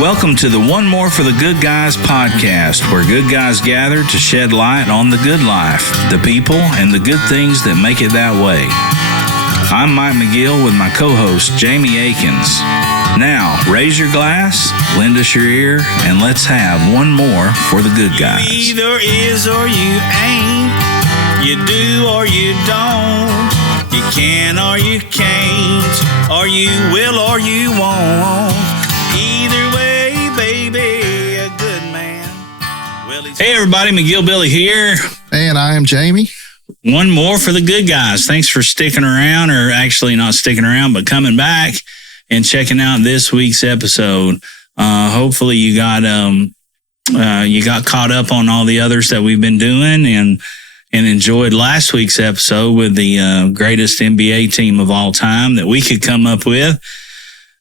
Welcome to the One More for the Good Guys podcast, where good guys gather to shed light on the good life, the people, and the good things that make it that way. I'm Mike McGill with my co-host, Jamie Akins. Now, raise your glass, lend us your ear, and let's have one more for the good guys. You either is or you ain't. You do or you don't. You can or you can't. Or you will or you won't. Either way, baby, a good man. Well, hey, everybody, McGill Billy here. And I am Jamie. One more for the good guys. Thanks for sticking around, or actually not sticking around, but coming back and checking out this week's episode. Hopefully you got caught up on all the others that we've been doing and enjoyed last week's episode with the greatest NBA team of all time that we could come up with.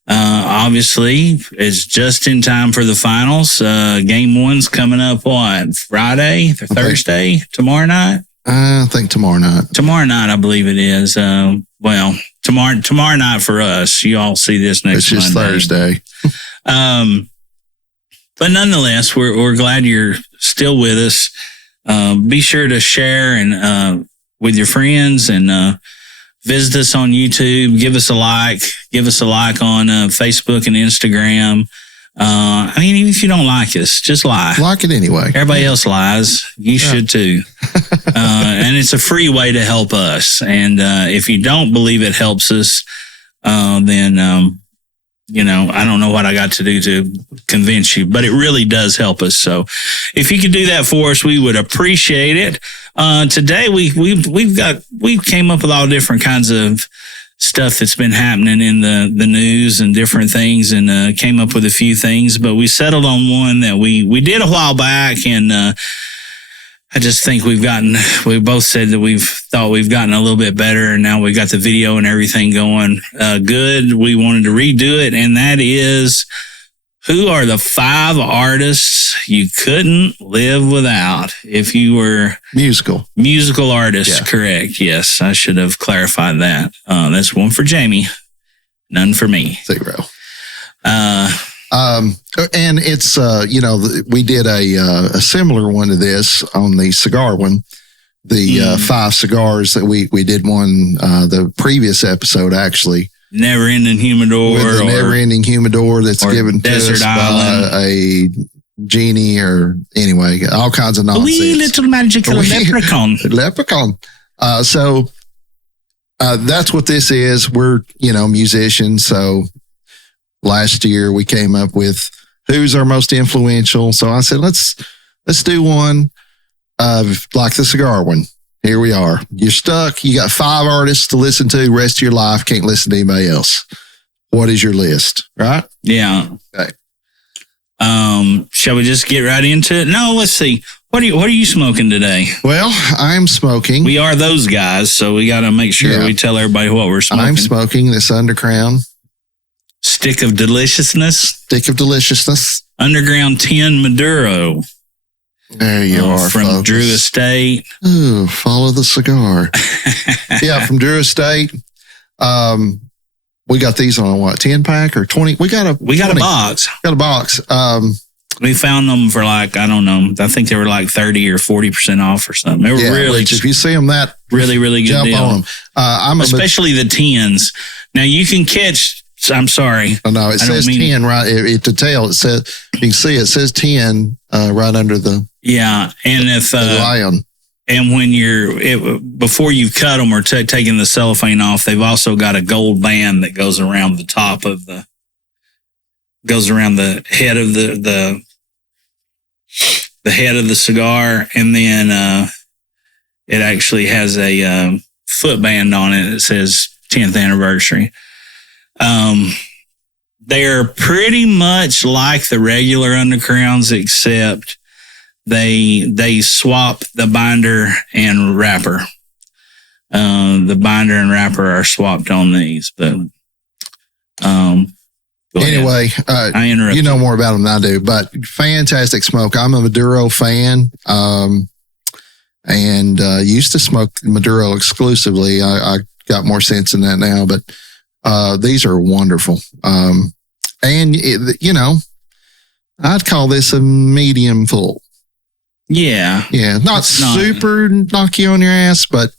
Obviously, it's just in time for the finals. Game one's coming up, Friday or Thursday? Tomorrow night? I think tomorrow night. Tomorrow night, I believe it is. Tomorrow night for us. You all see this next Monday. It's just Thursday. But nonetheless, we're glad you're still with us. Be sure to share and with your friends and visit us on YouTube. Give us a like. Give us a like on Facebook and Instagram. Even if you don't like us, just lie. Like it anyway. Everybody else lies. You should too. And it's a free way to help us. And if you don't believe it helps us, then I don't know what I got to do to convince you, but it really does help us. So if you could do that for us, we would appreciate it. Today we came up with all different kinds of stuff that's been happening in the news and different things, and came up with a few things, but we settled on one that we did a while back, and I just think we both said that we've gotten a little bit better, and now we've got the video and everything going good. We wanted to redo it, and that is, who are the 5 artists you couldn't live without if you were musical artists? Yeah. Correct. Yes, I should have clarified that. That's one for Jamie, none for me. 0. And it's, we did a similar one to this on the cigar one, the 5 cigars that we did one, the previous episode, actually. Never-ending humidor. With the never-ending humidor that's given to us Island. By a genie, or anyway, all kinds of nonsense. Wee little magical leprechaun. Leprechaun. So that's what this is. We're, musicians, so last year we came up with who's our most influential. So I said, let's do one of like the cigar one. Here we are. You're stuck. You got 5 artists to listen to rest of your life. Can't listen to anybody else. What is your list? Right? Yeah. Okay. Shall we just get right into it? No, let's see. What are you smoking today? Well, I'm smoking. We are those guys, so we got to make sure we tell everybody what we're smoking. I'm smoking this Underground Stick of Deliciousness. Underground 10 Maduro. There you are, from folks. Drew Estate. Ooh, follow the cigar. Yeah, from Drew Estate. We got these on a 10-pack or 20? We got a box. Got a box. We found them for I don't know. I think they were 30 or 40% off or something. They were really. If you see them, that really, really good jump deal. On them. Especially the 10s. Now you can catch. I'm sorry. Oh, no, it says 10 right. To tell, it says, you can see it says 10 right under the. Yeah, and if lion. And when before you've cut them or taken the cellophane off, they've also got a gold band that goes around the top of goes around the head of the head of the cigar, and then it actually has a foot band on it that says 10th anniversary. They're pretty much like the regular Undercrowns, except they swap the binder and wrapper. The binder and wrapper are swapped on these, but anyway, I interrupted. You know more about them than I do, but fantastic smoke. I'm a Maduro fan, and used to smoke Maduro exclusively. I got more sense in that now, but these are wonderful. And I'd call this a medium full. Yeah. Yeah, not super knock you on your ass, but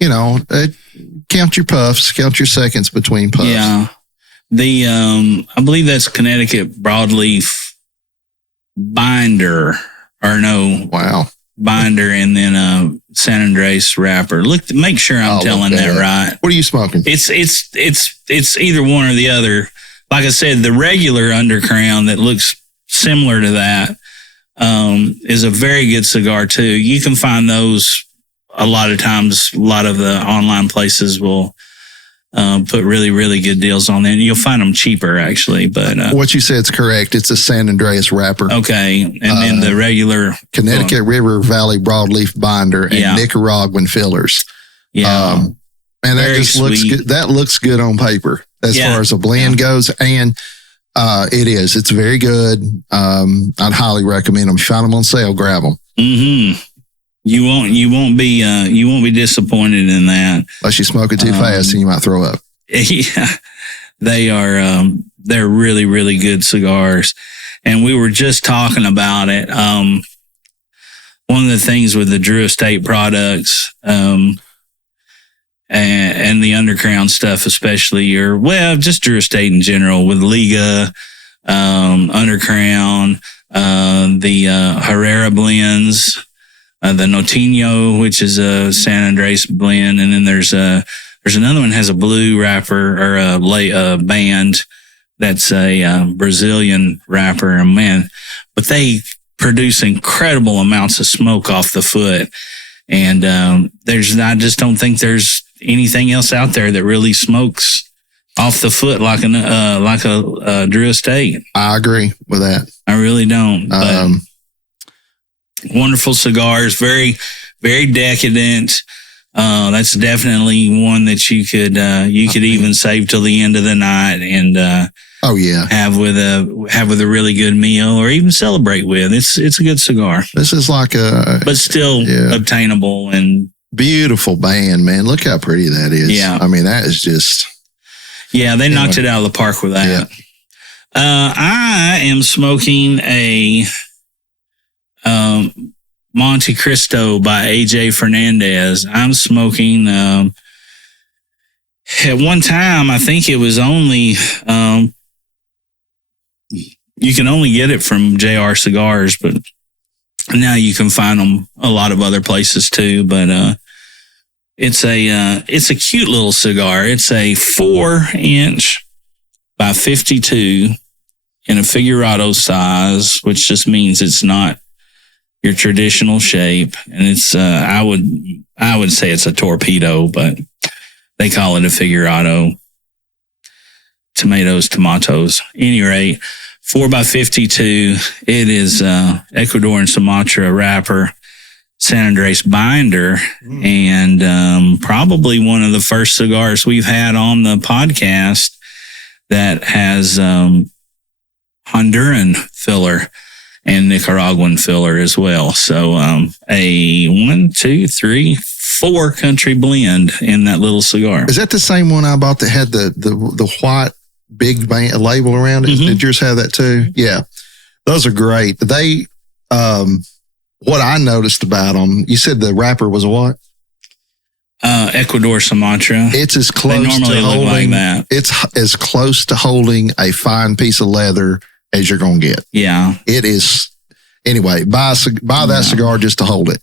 count your puffs, count your seconds between puffs. Yeah. The I believe that's Connecticut broadleaf binder, or no. Wow. Binder, and then San Andres wrapper. Make sure I'm telling that right. What are you smoking? It's either one or the other. Like I said, the regular Undercrown that looks similar to that is a very good cigar too. You can find those a lot of times. A lot of the online places will put really, really good deals on there. And you'll find them cheaper actually. But what you said is correct. It's a San Andreas wrapper. Okay, and then the regular Connecticut River Valley broadleaf binder and Nicaraguan fillers. Yeah, and that just looks good. That looks good on paper as far as a blend goes, and it is. It's very good. I'd highly recommend them. If you find them on sale, grab them. Mm-hmm. You won't be disappointed in that. Unless you smoke it too fast and you might throw up. Yeah, they are. They're really, really good cigars, and we were just talking about it. One of the things with the Drew Estate products, and the Undercrown stuff, especially, or just Drew Estate in general, with Liga, Undercrown, the Herrera blends. The Notino, which is a San Andres blend, and then there's another one that has a blue wrapper or a band that's a Brazilian wrapper, and man, but they produce incredible amounts of smoke off the foot, and I just don't think there's anything else out there that really smokes off the foot like a Drew Estate. I agree with that. I really don't. But, wonderful cigars, very, very decadent. That's definitely one that you could even save till the end of the night and have with a really good meal or even celebrate with. It's a good cigar. This is like but still obtainable and beautiful band, man. Look how pretty that is. Yeah, I mean that is just they knocked it out of the park with that. Yeah. I am smoking a Monte Cristo by AJ Fernandez. I'm smoking at one time, I think it was only you can only get it from JR Cigars, but now you can find them a lot of other places too. But it's a cute little cigar. It's a 4-inch by 52 in a figurado size, which just means it's not your traditional shape, and it's I would say it's a torpedo, but they call it a figurado. Tomatoes. Any rate, 4x52. It is Ecuador and Sumatra wrapper, San Andres binder, and probably one of the first cigars we've had on the podcast that has Honduran filler and Nicaraguan filler as well. So a 1, 2, 3, 4 country blend in that little cigar. Is that the same one I bought that had the white big label around it? Mm-hmm. Did yours have that too? Yeah. Those are great. They, what I noticed about them, you said the wrapper was what? Ecuador Sumatra. It's as close they normally to holding, look like that. It's as close to holding a fine piece of leather as you're going to get. Yeah. It is. Anyway, buy that cigar just to hold it.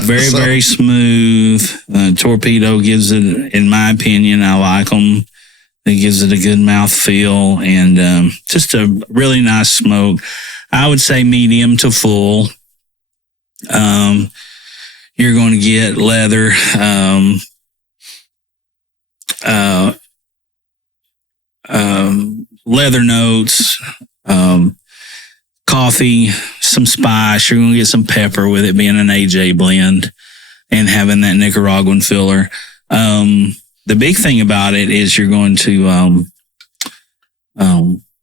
Very, very smooth. Torpedo gives it, in my opinion, I like them. It gives it a good mouth feel and just a really nice smoke. I would say medium to full. You're going to get leather, leather notes, coffee, some spice. You're going to get some pepper with it being an AJ blend and having that Nicaraguan filler. The big thing about it is you're going to,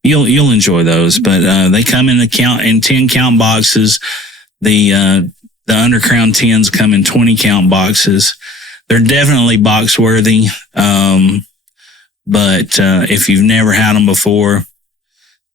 you'll enjoy those, but they come in 10 count boxes. The Undercrown 10s come in 20 count boxes. They're definitely box worthy. But if you've never had them before,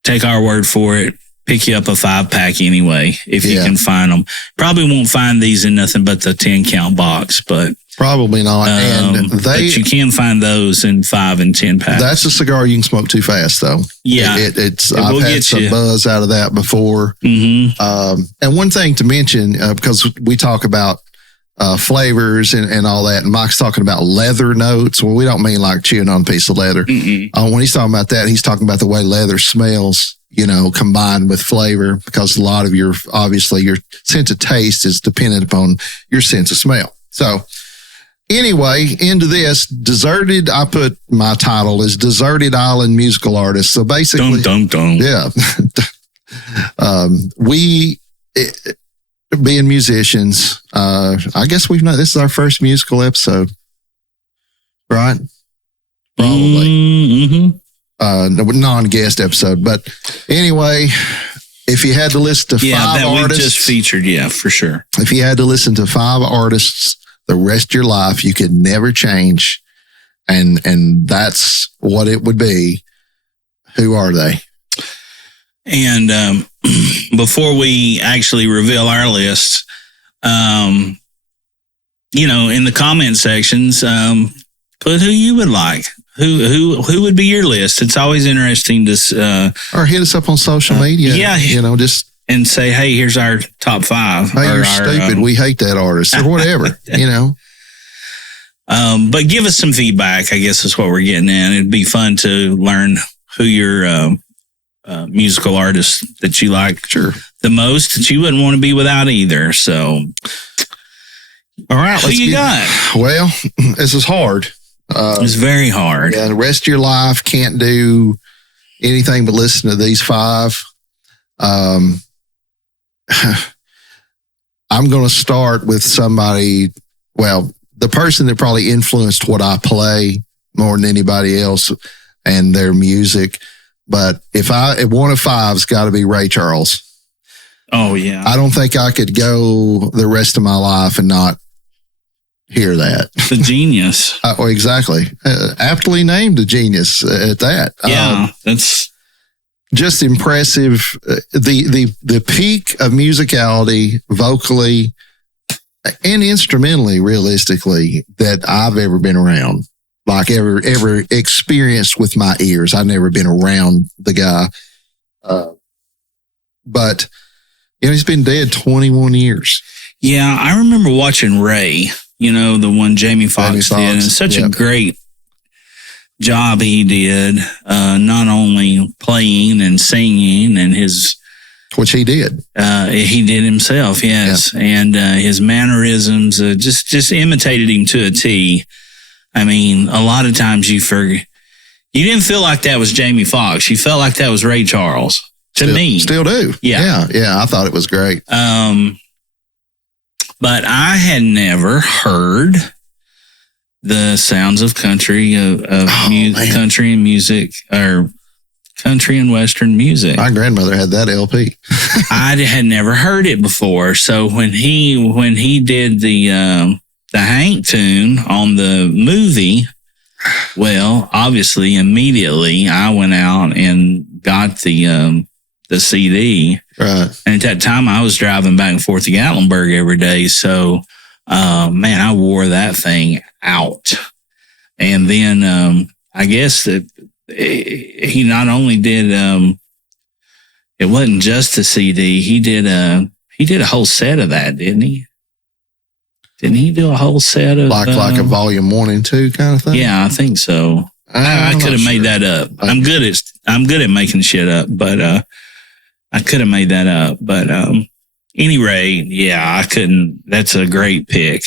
take our word for it. pick you up a 5-pack anyway, if you Yeah. can find them. Probably won't find these in nothing but the 10-count box, but Probably not. And but you can find those in 5 and 10 packs. that's a cigar you can smoke too fast, though. Yeah. It's It I've will had get some you. buzz out of that before. Mm-hmm. And one thing to mention, because we talk about flavors and all that, and Mike's talking about leather notes. Well, we don't mean like chewing on a piece of leather. When he's talking about that, he's talking about the way leather smells, combined with flavor, because a lot of your sense of taste is dependent upon your sense of smell. So anyway, into this deserted, I put my title is Deserted Island Musical Artist. So basically, Dum, dum, dum. yeah. Being musicians, I guess this is our first musical episode, right? Probably. Mm-hmm. Non-guest episode. But anyway, if you had to listen to Yeah, five that we artists, just featured. Yeah, for sure. if you had to listen to 5 artists the rest of your life, you could never change. And that's what it would be. Who are they? And before we actually reveal our list, in the comment sections, put who you would like. Who would be your list? It's always interesting to Or hit us up on social media. yeah. Just and say, hey, here's our top 5. hey, or you're our, stupid. We hate that artist or whatever. But give us some feedback, I guess is what we're getting at. It'd be fun to learn who your musical artist that you like the most, that you wouldn't want to be without either. So, All right, who you got? Well, this is hard. It's very hard. Yeah, the rest of your life can't do anything but listen to these 5. I'm going to start with somebody. Well, the person that probably influenced what I play more than anybody else and their music. But if one of 5's got to be Ray Charles. Oh, yeah. I don't think I could go the rest of my life and not hear that. The genius. Exactly. Aptly named a genius at that. Yeah, that's just impressive. The peak of musicality, vocally and instrumentally, realistically, that I've ever been around. Like ever experienced with my ears. I've never been around the guy. But he's been dead 21 years. Yeah, I remember watching Ray, the one Jamie Foxx did. And such a great job he did, not only playing and singing and which he did. He did himself, yes. Yeah. And his mannerisms just imitated him to a T. I mean, a lot of times you didn't feel like that was Jamie Foxx. You felt like that was Ray Charles. To me. Still do. Yeah. Yeah. I thought it was great. But I had never heard the sounds of country, country and music, or country and Western music. My grandmother had that LP. I had never heard it before. So when he did the Hank tune on the movie, well, obviously, immediately I went out and got the CD. Right. And at that time, I was driving back and forth to Gatlinburg every day. So, man, I wore that thing out. And then I guess that he not only did, it wasn't just a CD. He did a whole set of that, didn't he? Didn't he do a whole set of like a volume 1 and 2 kind of thing? Yeah, I think so. I could have made that up. Okay. I'm good at making shit up, but I could have made that up. But anyway, yeah, I couldn't. That's a great pick.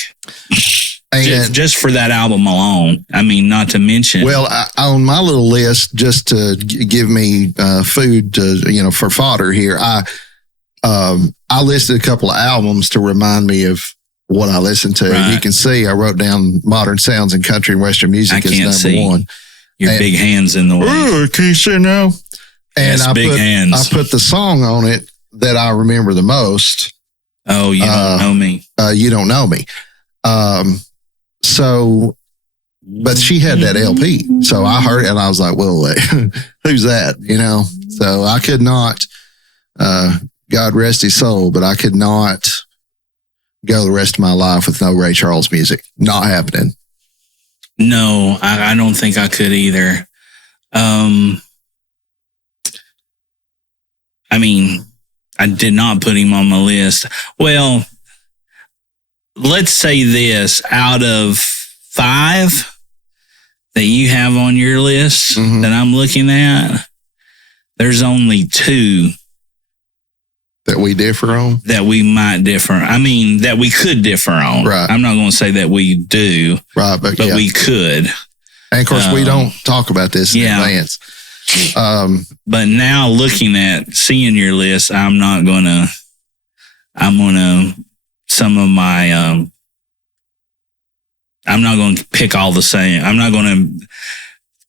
And just for that album alone. I mean, not to mention. Well, on my little list, just to give me food to, for fodder here, I listed a couple of albums to remind me of what I listened to. Right. You can see I wrote down Modern Sounds and Country and Western Music as number 1. Your big hands in the way. Oh, can you see now? And yes, big hands. I put the song on it that I remember the most. Oh, You Don't Know Me. You Don't Know Me. So, but she had that LP. So I heard it and I was like, well, who's that? So I could not God rest his soul, but I could not go the rest of my life with no Ray Charles music. Not happening. No, I don't think I could either. I mean, I did not put him on my list. Well, let's say this, out of 5 that you have on your list that I'm looking at, there's only 2 that we differ on. That we might differ. I mean, that we could differ on. Right. I'm not going to say that we do. Right, but yeah. We could. And of course, we don't talk about this in advance. But now looking at seeing your list, I'm going to I'm not going to pick all the same. I'm not going to,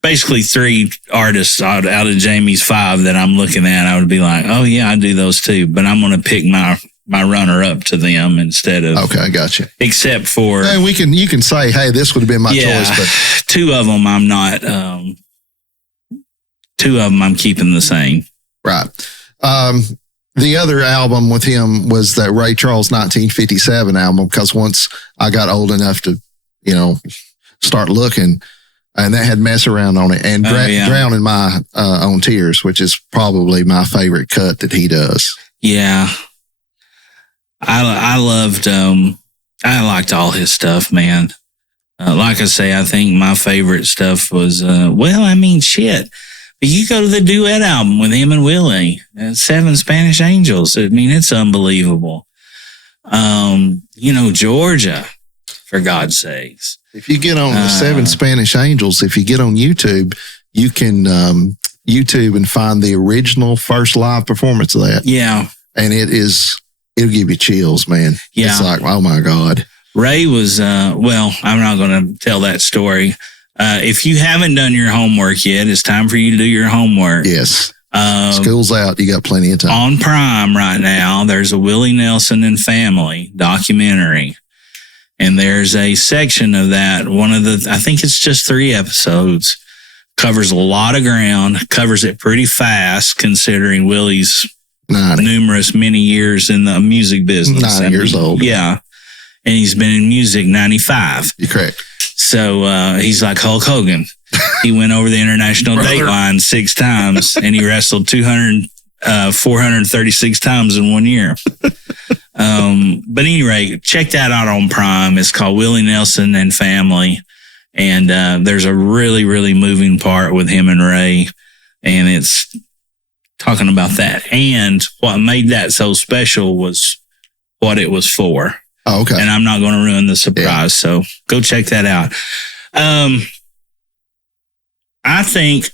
basically 3 artists out of Jamie's 5 that I'm looking at, I would be like, oh yeah, I do those too. But I'm going to pick my runner up to them instead of. Okay, I got you. Except for. And you can say, hey, this would have been my choice. But 2 of them I'm not, 2 of them I'm keeping the same. Right. The other album with him was that Ray Charles 1957 album, because once I got old enough to, start looking, and that had Mess Around on it, and Drown in My Own Tears, which is probably my favorite cut that he does. Yeah. I loved, I liked all his stuff, man. Like I say, I think my favorite stuff was, shit. But you go to the duet album with him and Willie, 7 Spanish Angels. I mean, it's unbelievable. Georgia, for God's sakes. If you get on the 7 Spanish Angels, if you get on YouTube, you can YouTube and find the original first live performance of that. Yeah. And it'll give you chills, man. Yeah. It's like, oh my God. Ray was, I'm not going to tell that story. If you haven't done your homework yet, it's time for you to do your homework. Yes. School's out. You got plenty of time. On Prime right now, there's a Willie Nelson and Family documentary. And there's a section of that. I think it's just 3 episodes, covers a lot of ground, covers it pretty fast considering Willie's 90. many years in the music business. 90 years old. Yeah. And he's been in music 95. You're correct. So he's like Hulk Hogan. He went over the international date line 6 times and he wrestled 436 times in 1 year. But anyway, check that out on Prime. It's called Willie Nelson and Family. And there's a really, really moving part with him and Ray. And it's talking about that. And what made that so special was what it was for. Oh, okay. And I'm not going to ruin the surprise. So go check that out. I think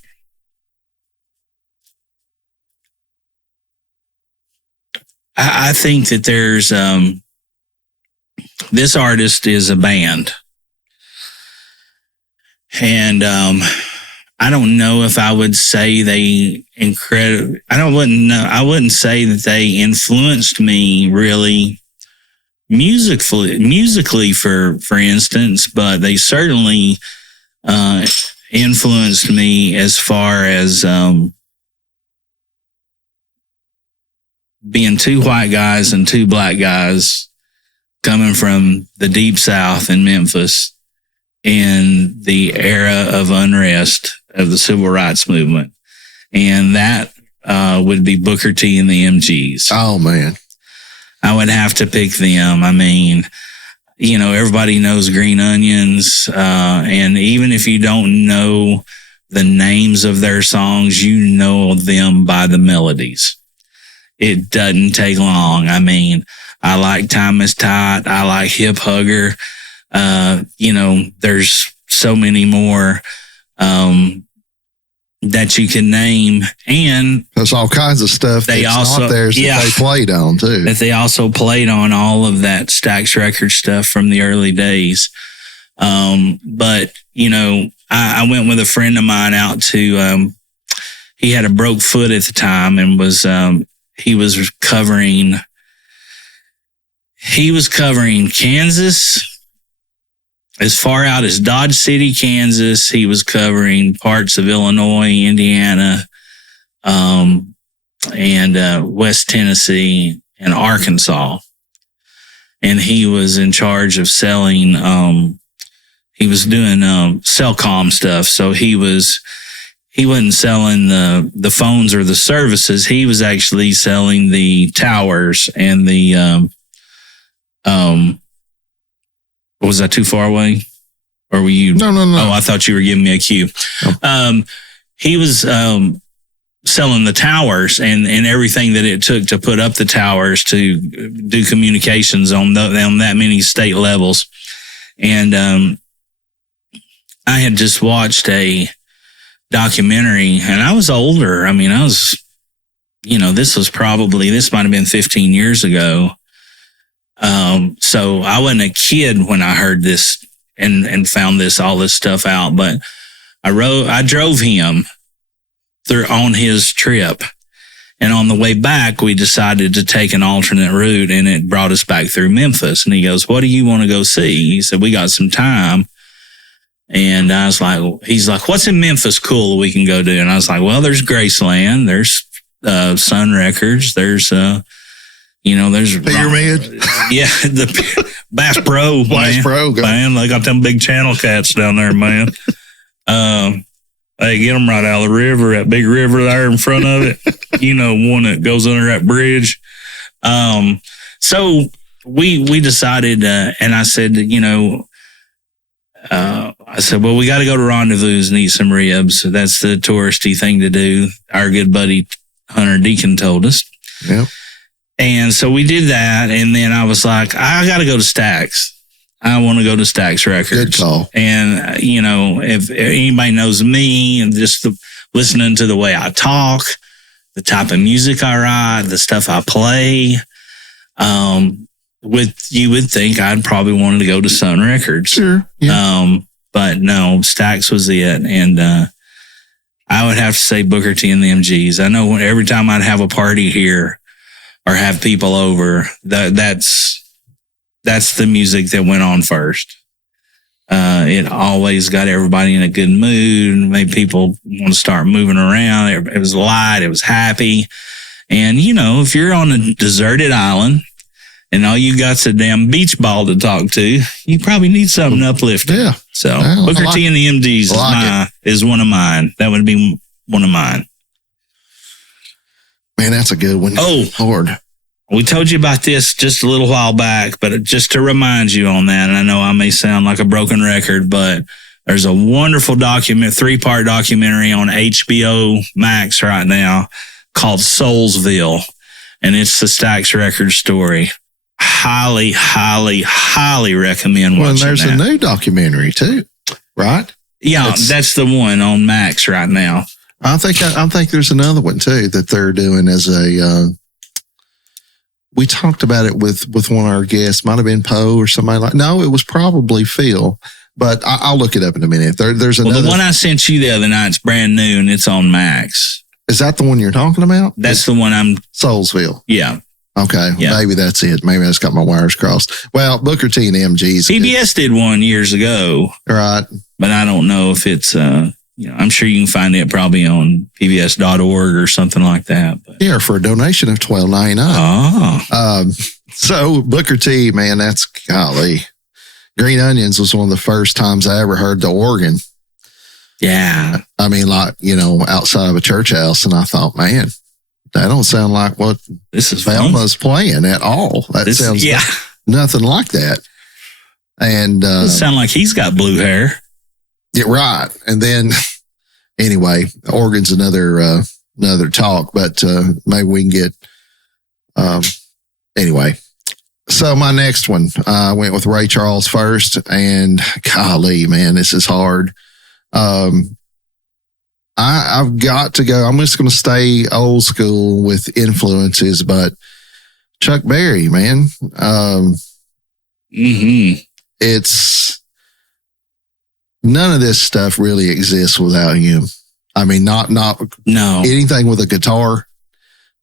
that there's this artist is a band. And I don't know if I would say I wouldn't say that they influenced me really musically for instance, but they certainly influenced me as far as being 2 white guys and 2 black guys coming from the Deep South in Memphis in the era of unrest of the civil rights movement. And that would be Booker T and the MGs. Oh, man. I would have to pick them. I mean, everybody knows Green Onions. And even if you don't know the names of their songs, you know them by the melodies. It doesn't take long. I mean, I like Time Is Tight. I like Hip Hugger. There's so many more that you can name. And there's all kinds of stuff they played on too. That they also played on all of that Stax Records stuff from the early days. But I went with a friend of mine out to, he had a broke foot at the time and he was covering Kansas, as far out as Dodge City, Kansas. He was covering parts of Illinois, Indiana, and West Tennessee and Arkansas. And he was in charge of selling, he was doing Cellcom stuff. So he wasn't selling the phones or the services. He was actually selling the towers and the, was that too far away? Or were you? No. Oh, I thought you were giving me a cue. He was selling the towers and everything that it took to put up the towers to do communications on that many state levels. And I had just watched a documentary, and I was older. I mean, this might have been 15 years ago. So I wasn't a kid when I heard this and found all this stuff out, but I drove him on his trip. And on the way back, we decided to take an alternate route, and it brought us back through Memphis. And he goes, "What do you want to go see?" He said, "We got some time." And I was like, he's like, "What's in Memphis cool we can go do?" And I was like, "Well, there's Graceland, there's Sun Records, there's there's Pyramid. Yeah, the Bass Pro, man. They got them big channel cats down there, man. They get them right out of the river, that big river there in front of it. One that goes under that bridge. So we decided, and I said, well, we got to go to Rendezvous and eat some ribs. That's the touristy thing to do. Our good buddy Hunter Deacon told us. Yep. And so we did that. And then I was like, I got to go to Stax. I want to go to Stax Records. Good call. And, if anybody knows me and just listening to the way I talk, the type of music I write, the stuff I play, you would think I'd probably wanted to go to Sun Records. Sure. Yeah. But no, Stax was it. And, I would have to say Booker T and the MGs. I know every time I'd have a party here or have people over, that's the music that went on first. It always got everybody in a good mood, made people want to start moving around. It was light, it was happy. And, if you're on a deserted island and all you got's a damn beach ball to talk to, you probably need something uplifting. Yeah. So Booker T and the MGs is one of mine. That would be one of mine. Man, that's a good one. Oh, Lord. We told you about this just a little while back, but just to remind you on that, and I know I may sound like a broken record, but there's a wonderful 3-part documentary on HBO Max right now called Soulsville, and it's the Stax Records story. Highly, highly, highly recommend watching that. Well, there's a new documentary too, right? Yeah, that's the one on Max right now. I think there's another one too that they're doing as a. We talked about it with one of our guests. Might have been Poe or somebody like. No, it was probably Phil, but I'll look it up in a minute. There's another. Well, the one I sent you the other night, it's brand new and it's on Max. Is that the one you're talking about? That's the one Soulsville. Yeah. Okay. Yeah. Maybe that's it. Maybe I just got my wires crossed. Well, Booker T and MGs. PBS did one years ago. Right. But I don't know if it's, I'm sure you can find it probably on pbs.org or something like that. But. Yeah, for a donation of $12.99. Oh. So Booker T, man, that's golly. Green Onions was one of the first times I ever heard the organ. Yeah. I mean, outside of a church house. And I thought, man, that don't sound like what this is Velma's playing at all. That sounds nothing like that. And it sound like he's got blue hair. Yeah, right. And then anyway, organ's another talk, but maybe we can get anyway. So my next one, I went with Ray Charles first, and golly, man, this is hard. I've got to go. I'm just going to stay old school with influences, but Chuck Berry, man. It's none of this stuff really exists without him. I mean, no anything with a guitar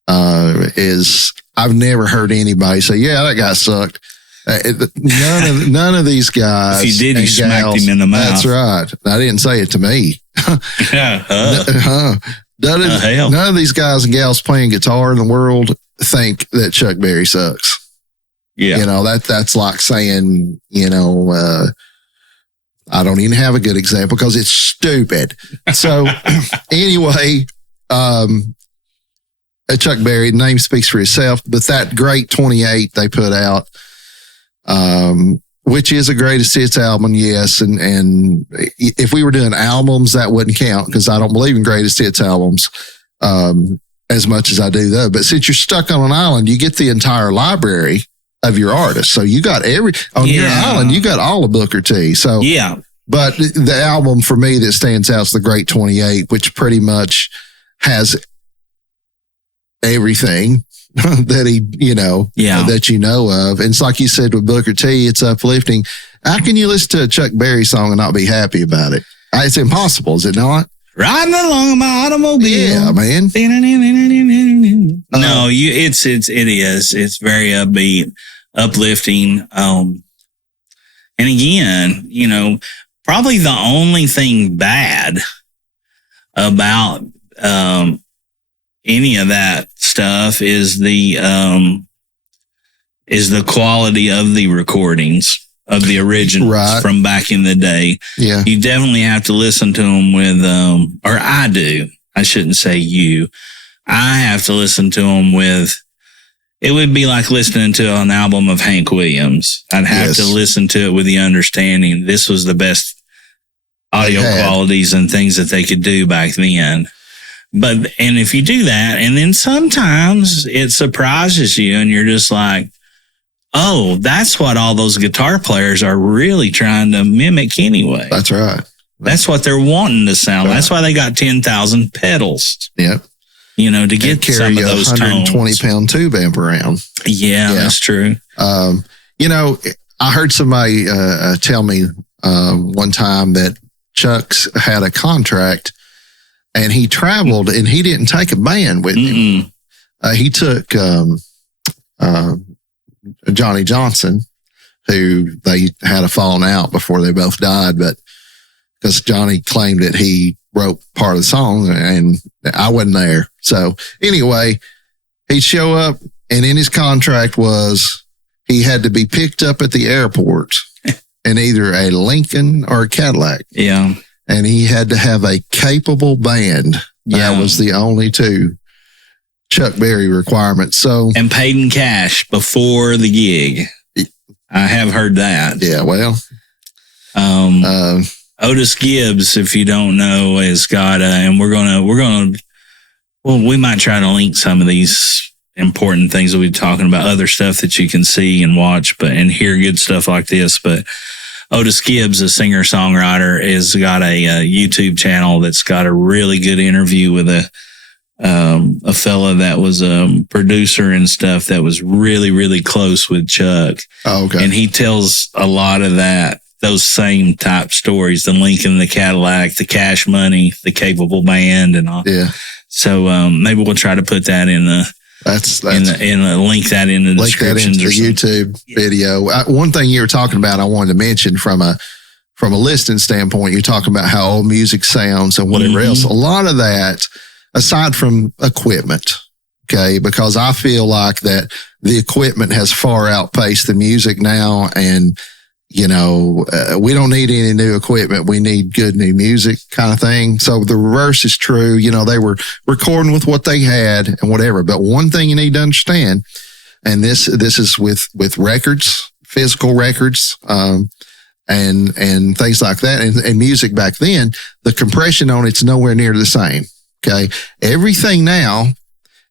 is. I've never heard anybody say, "Yeah, that guy sucked." None of these guys. If you did, you smacked him in the mouth. That's right. I didn't say it to me. None of these guys and gals playing guitar in the world think that Chuck Berry sucks. Yeah. You know, that's like saying, you know, I don't even have a good example because it's stupid. So anyway, Chuck Berry, name speaks for itself, but that great 28 they put out, which is a greatest hits album, yes. And if we were doing albums, that wouldn't count because I don't believe in greatest hits albums as much as I do though. But since you're stuck on an island, you get the entire library of your artist. So you got your island, you got all of Booker T. So yeah. But the album for me that stands out is the Great 28, which pretty much has everything that he, you know, that you know of. And it's like you said with Booker T, it's uplifting. How can you listen to a Chuck Berry song and not be happy about it? It's impossible, is it not? Riding along in my automobile. Yeah, man. No, it is. It's very upbeat, uplifting. And again, you know, probably the only thing bad about any of that stuff is the quality of the recordings of the originals from back in the day. Yeah. You definitely have to listen to them with, or I do. I shouldn't say you. I have to listen to them with, it would be like listening to an album of Hank Williams. I'd have to listen to it with the understanding this was the best audio qualities and things that they could do back then. And if you do that, and then sometimes it surprises you and you're just like, oh, that's what all those guitar players are really trying to mimic anyway. That's right. That's what they're wanting to sound. Right. That's why they got 10,000 pedals. Yep. You know, to get some of those 120-pound tube amp around. Yeah, that's true. You know, I heard somebody tell me one time that Chuck's had a contract and he traveled and he didn't take a band with him. He took Johnny Johnson, who they had a falling out before they both died, but because Johnny claimed that he wrote part of the song and I wasn't there. So anyway, he'd show up and in his contract was he had to be picked up at the airport in either a Lincoln or a Cadillac. Yeah. And he had to have a capable band. Yeah. That was the only two Chuck Berry requirements. So, and paid in cash before the gig. I have heard that. Yeah. Well, Otis Gibbs, if you don't know, has got and we might try to link some of these important things that we're talking about, other stuff that you can see and watch, and hear good stuff like this. But Otis Gibbs, a singer-songwriter, has got a YouTube channel that's got a really good interview with a fella that was a producer and stuff that was really, really close with Chuck. Oh, okay. And he tells a lot of those same type stories, the Lincoln, the Cadillac, the Cash Money, the capable band and all. Yeah. So maybe we'll try to put that in the link that in the descriptions the YouTube video. One thing you were talking about, I wanted to mention from a listening standpoint, you're talking about how old music sounds and whatever else. A lot of that, aside from equipment, okay, because I feel like that the equipment has far outpaced the music now, and you know, we don't need any new equipment. We need good new music kind of thing. So the reverse is true. You know, they were recording with what they had and whatever. But one thing you need to understand, and this is with records, physical records, and things like that, and music back then, the compression on it's nowhere near the same. Okay. Everything now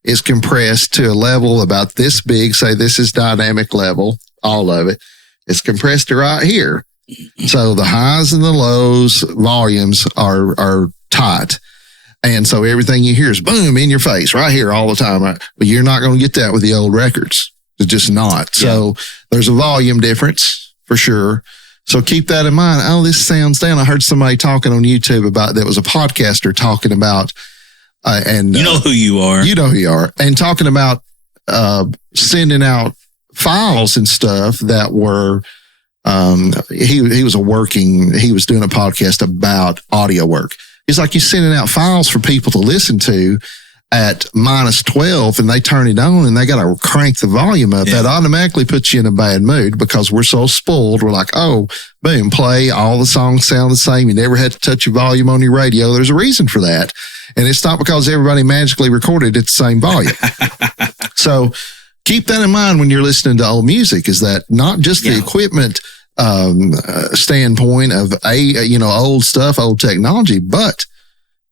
is compressed to a level about this big. Say this is dynamic level, all of it. It's compressed to right here. So the highs and the lows volumes are tight. And so everything you hear is boom in your face right here all the time. But you're not going to get that with the old records. It's just not. So there's a volume difference for sure. So keep that in mind. Oh, this sounds down. I heard somebody talking on YouTube about that was a podcaster talking about, and you know who you are. You know who you are. And talking about sending out files and stuff that were he was doing a podcast about audio work. It's like you're sending out files for people to listen to at -12 and they turn it on and they got to crank the volume up. Yeah. That automatically puts you in a bad mood because we're so spoiled. We're like, oh, boom, play. All the songs sound the same. You never had to touch your volume on your radio. There's a reason for that. And it's not because everybody magically recorded at the same volume. So keep that in mind when you're listening to old music, is that not just the equipment standpoint of old stuff, old technology, but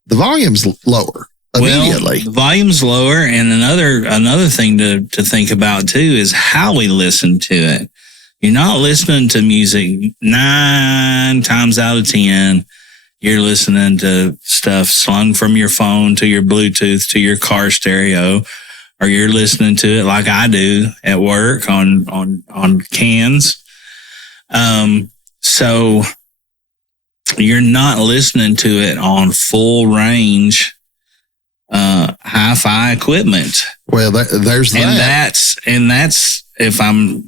the volume's lower immediately. Well, the volume's lower, and another thing to think about too is how we listen to it. You're not listening to music 9 times out of 10. You're listening to stuff slung from your phone to your Bluetooth to your car stereo, or you're listening to it like I do at work on cans. So you're not listening to it on full range hi-fi equipment. Well, there's that. And that's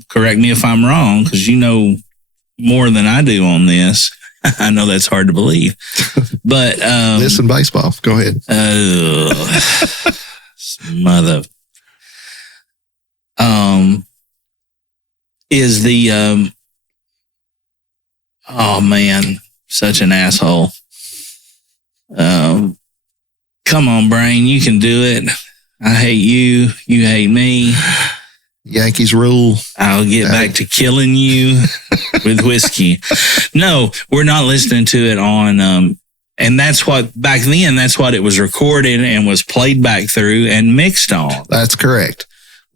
correct me if I'm wrong, because you know more than I do on this. I know that's hard to believe, but listen, baseball. Go ahead. Mother. Is the oh man, such an asshole. Come on, brain, you can do it. I hate you. You hate me. Yankees rule. I'll get back to killing you with whiskey. No, we're not listening to it on, and that's what, back then, that's what it was recorded and was played back through and mixed on. That's correct.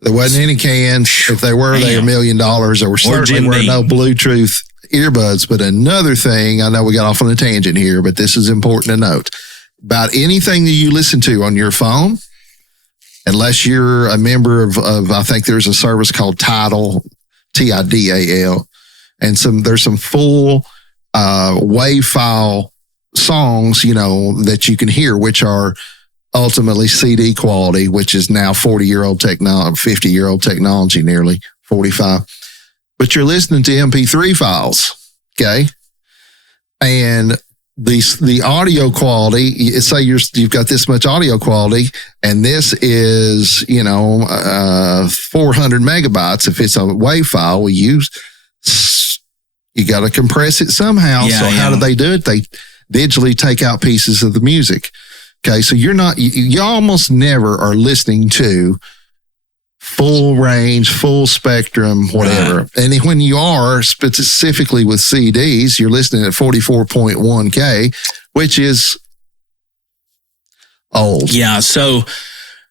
There wasn't any cans. If they were, they were $1 million. There were certainly were no Bluetooth earbuds. But another thing, I know we got off on a tangent here, but this is important to note. About anything that you listen to on your phone, unless you're a member of I think there's a service called Tidal, Tidal, and there's some full WAV file songs, that you can hear, which are ultimately CD quality, which is now 50-year-old technology, nearly 45. But you're listening to MP3 files, okay? And the audio quality, say you've got this much audio quality, and this is 400 megabytes. If it's a WAV file, you got to compress it somehow. Yeah, so how do they do it? They digitally take out pieces of the music. Okay, so you almost never are listening to full range, full spectrum, whatever. Right. And when you are, specifically with CDs, you're listening at 44.1K, which is old. Yeah, so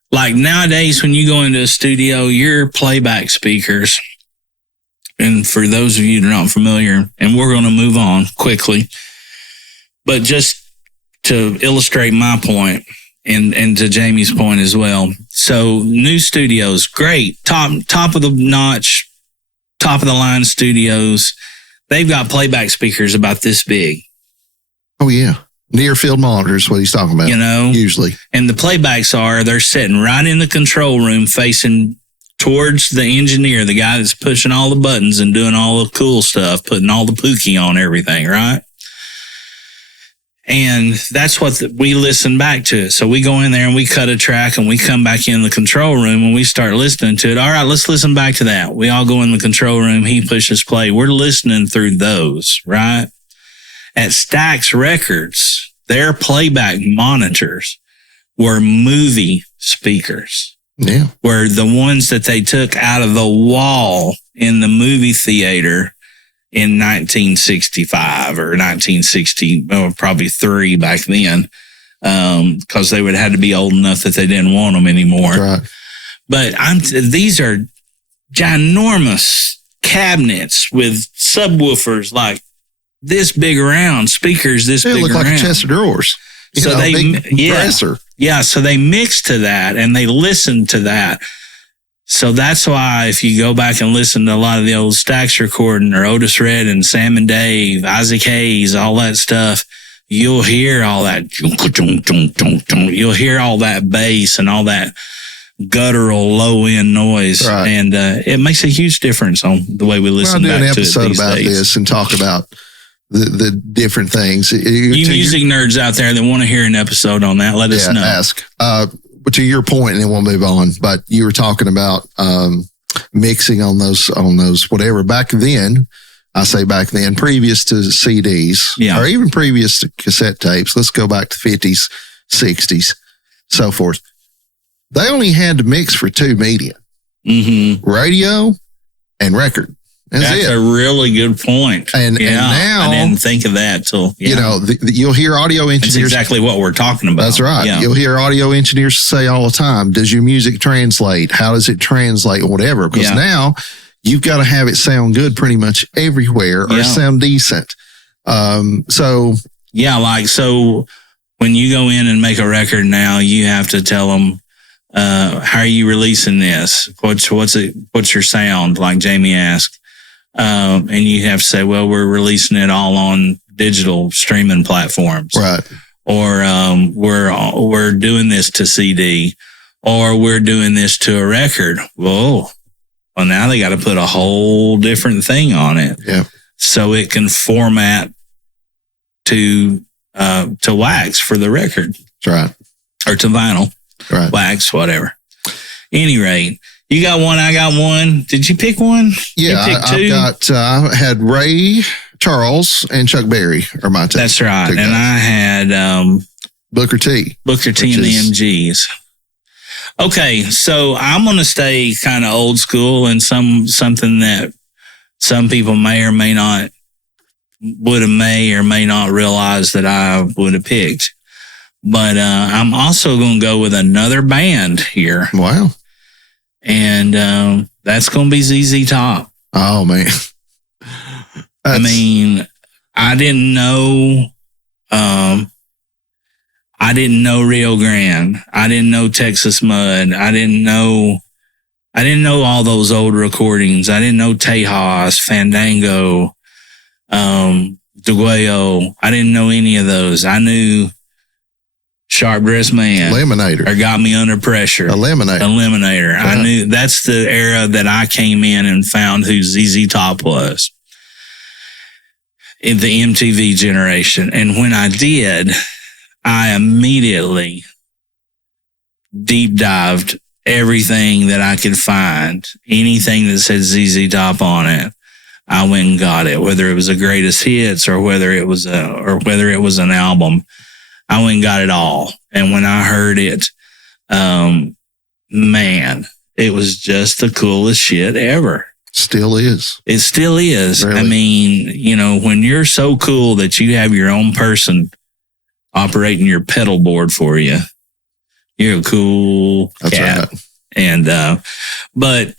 like nowadays when you go into a studio, your playback speakers, and for those of you that are not familiar, and we're going to move on quickly, but just to illustrate my point and to Jamie's point as well. So new studios, great, top of the notch, top of the line studios. They've got playback speakers about this big. Oh yeah. Near field monitors, what he's talking about. Usually. And the playbacks they're sitting right in the control room facing towards the engineer, the guy that's pushing all the buttons and doing all the cool stuff, putting all the pookie on everything, right? And that's what we listen back to. So we go in there and we cut a track and we come back in the control room and we start listening to it. All right, let's listen back to that. We all go in the control room. He pushes play. We're listening through those, right? At Stax Records, their playback monitors were movie speakers. Yeah. Were the ones that they took out of the wall in the movie theater in 1965 or 1960, probably 3 back then, because they would have had to be old enough that they didn't want them anymore. Right. But these are ginormous cabinets with subwoofers like this big around, speakers this big around. They look like a chest of drawers. So dresser. Yeah, so they mix to that and they listen to that. So that's why if you go back and listen to a lot of the old Stax recording or Otis Red and Sam and Dave, Isaac Hayes, all that stuff, you'll hear all that. You'll hear all that bass and all that guttural low end noise. Right. And it makes a huge difference on the way we listen back to it. I'll do an episode these about days. this and talk about the different things. You music nerds out there that want to hear an episode on that, let us know. Ask. But to your point, and then we'll move on. But you were talking about mixing on those whatever. Back then, I say back then, previous to CDs, or even previous to cassette tapes. Let's go back to 50s, 60s, so forth. They only had to mix for two media: radio and record. That's a really good point. And now I didn't think of that till you'll hear audio engineers. That's exactly what we're talking about. That's right. Yeah. You'll hear audio engineers say all the time, "Does your music translate? How does it translate? Whatever." Because now you've got to have it sound good pretty much everywhere or sound decent. So when you go in and make a record now, you have to tell them, how are you releasing this? What's your sound? Like Jamie asked. And you have to say, well, we're releasing it all on digital streaming platforms. Right. Or, we're doing this to CD, or we're doing this to a record. Whoa. Well, now they got to put a whole different thing on it. Yeah. So it can format to wax for the record. That's right. Or to vinyl. Right. Wax, whatever. Any rate, you got one, I got one. Did you pick one? Yeah, I had Ray Charles and Chuck Berry are my two. That's right. And I had Booker T. Booker T and the MGs. Okay, so I'm going to stay kind of old school and something that some people may or may not realize that I would have picked. But I'm also going to go with another band here. Wow. And that's going to be ZZ Top. Oh, man. I mean, I didn't know Rio Grande. I didn't know Texas Mud. I didn't know all those old recordings. I didn't know Tejas, Fandango, Deguayo. I didn't know any of those. I knew Sharp Dressed Man. Eliminator. Or Got Me Under Pressure. Eliminator. I knew that's the era that I came in and found who ZZ Top was. In the MTV generation. And when I did, I immediately deep dived everything that I could find. Anything that said ZZ Top on it, I went and got it. Whether it was a greatest hits or whether it was an album, I went and got it all. And when I heard it, man, it was just the coolest shit ever. Still is. It still is. Really? I mean, when you're so cool that you have your own person operating your pedal board for you, you're a cool cat. Right. And, but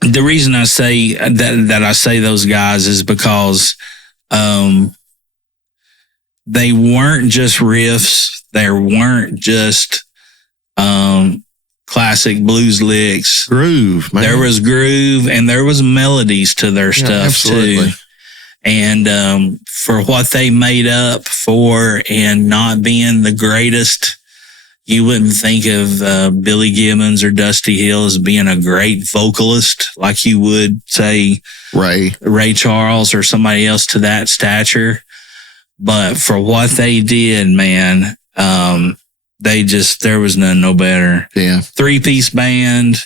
the reason I say that I say those guys is because, they weren't just riffs. They weren't just, classic blues licks. Groove, man. There was groove and there was melodies to their stuff absolutely. Too. And for what they made up for and not being the greatest, you wouldn't think of Billy Gibbons or Dusty Hill as being a great vocalist like you would say Ray Charles or somebody else to that stature. But for what they did, man, there was none no better. Yeah. 3-piece band.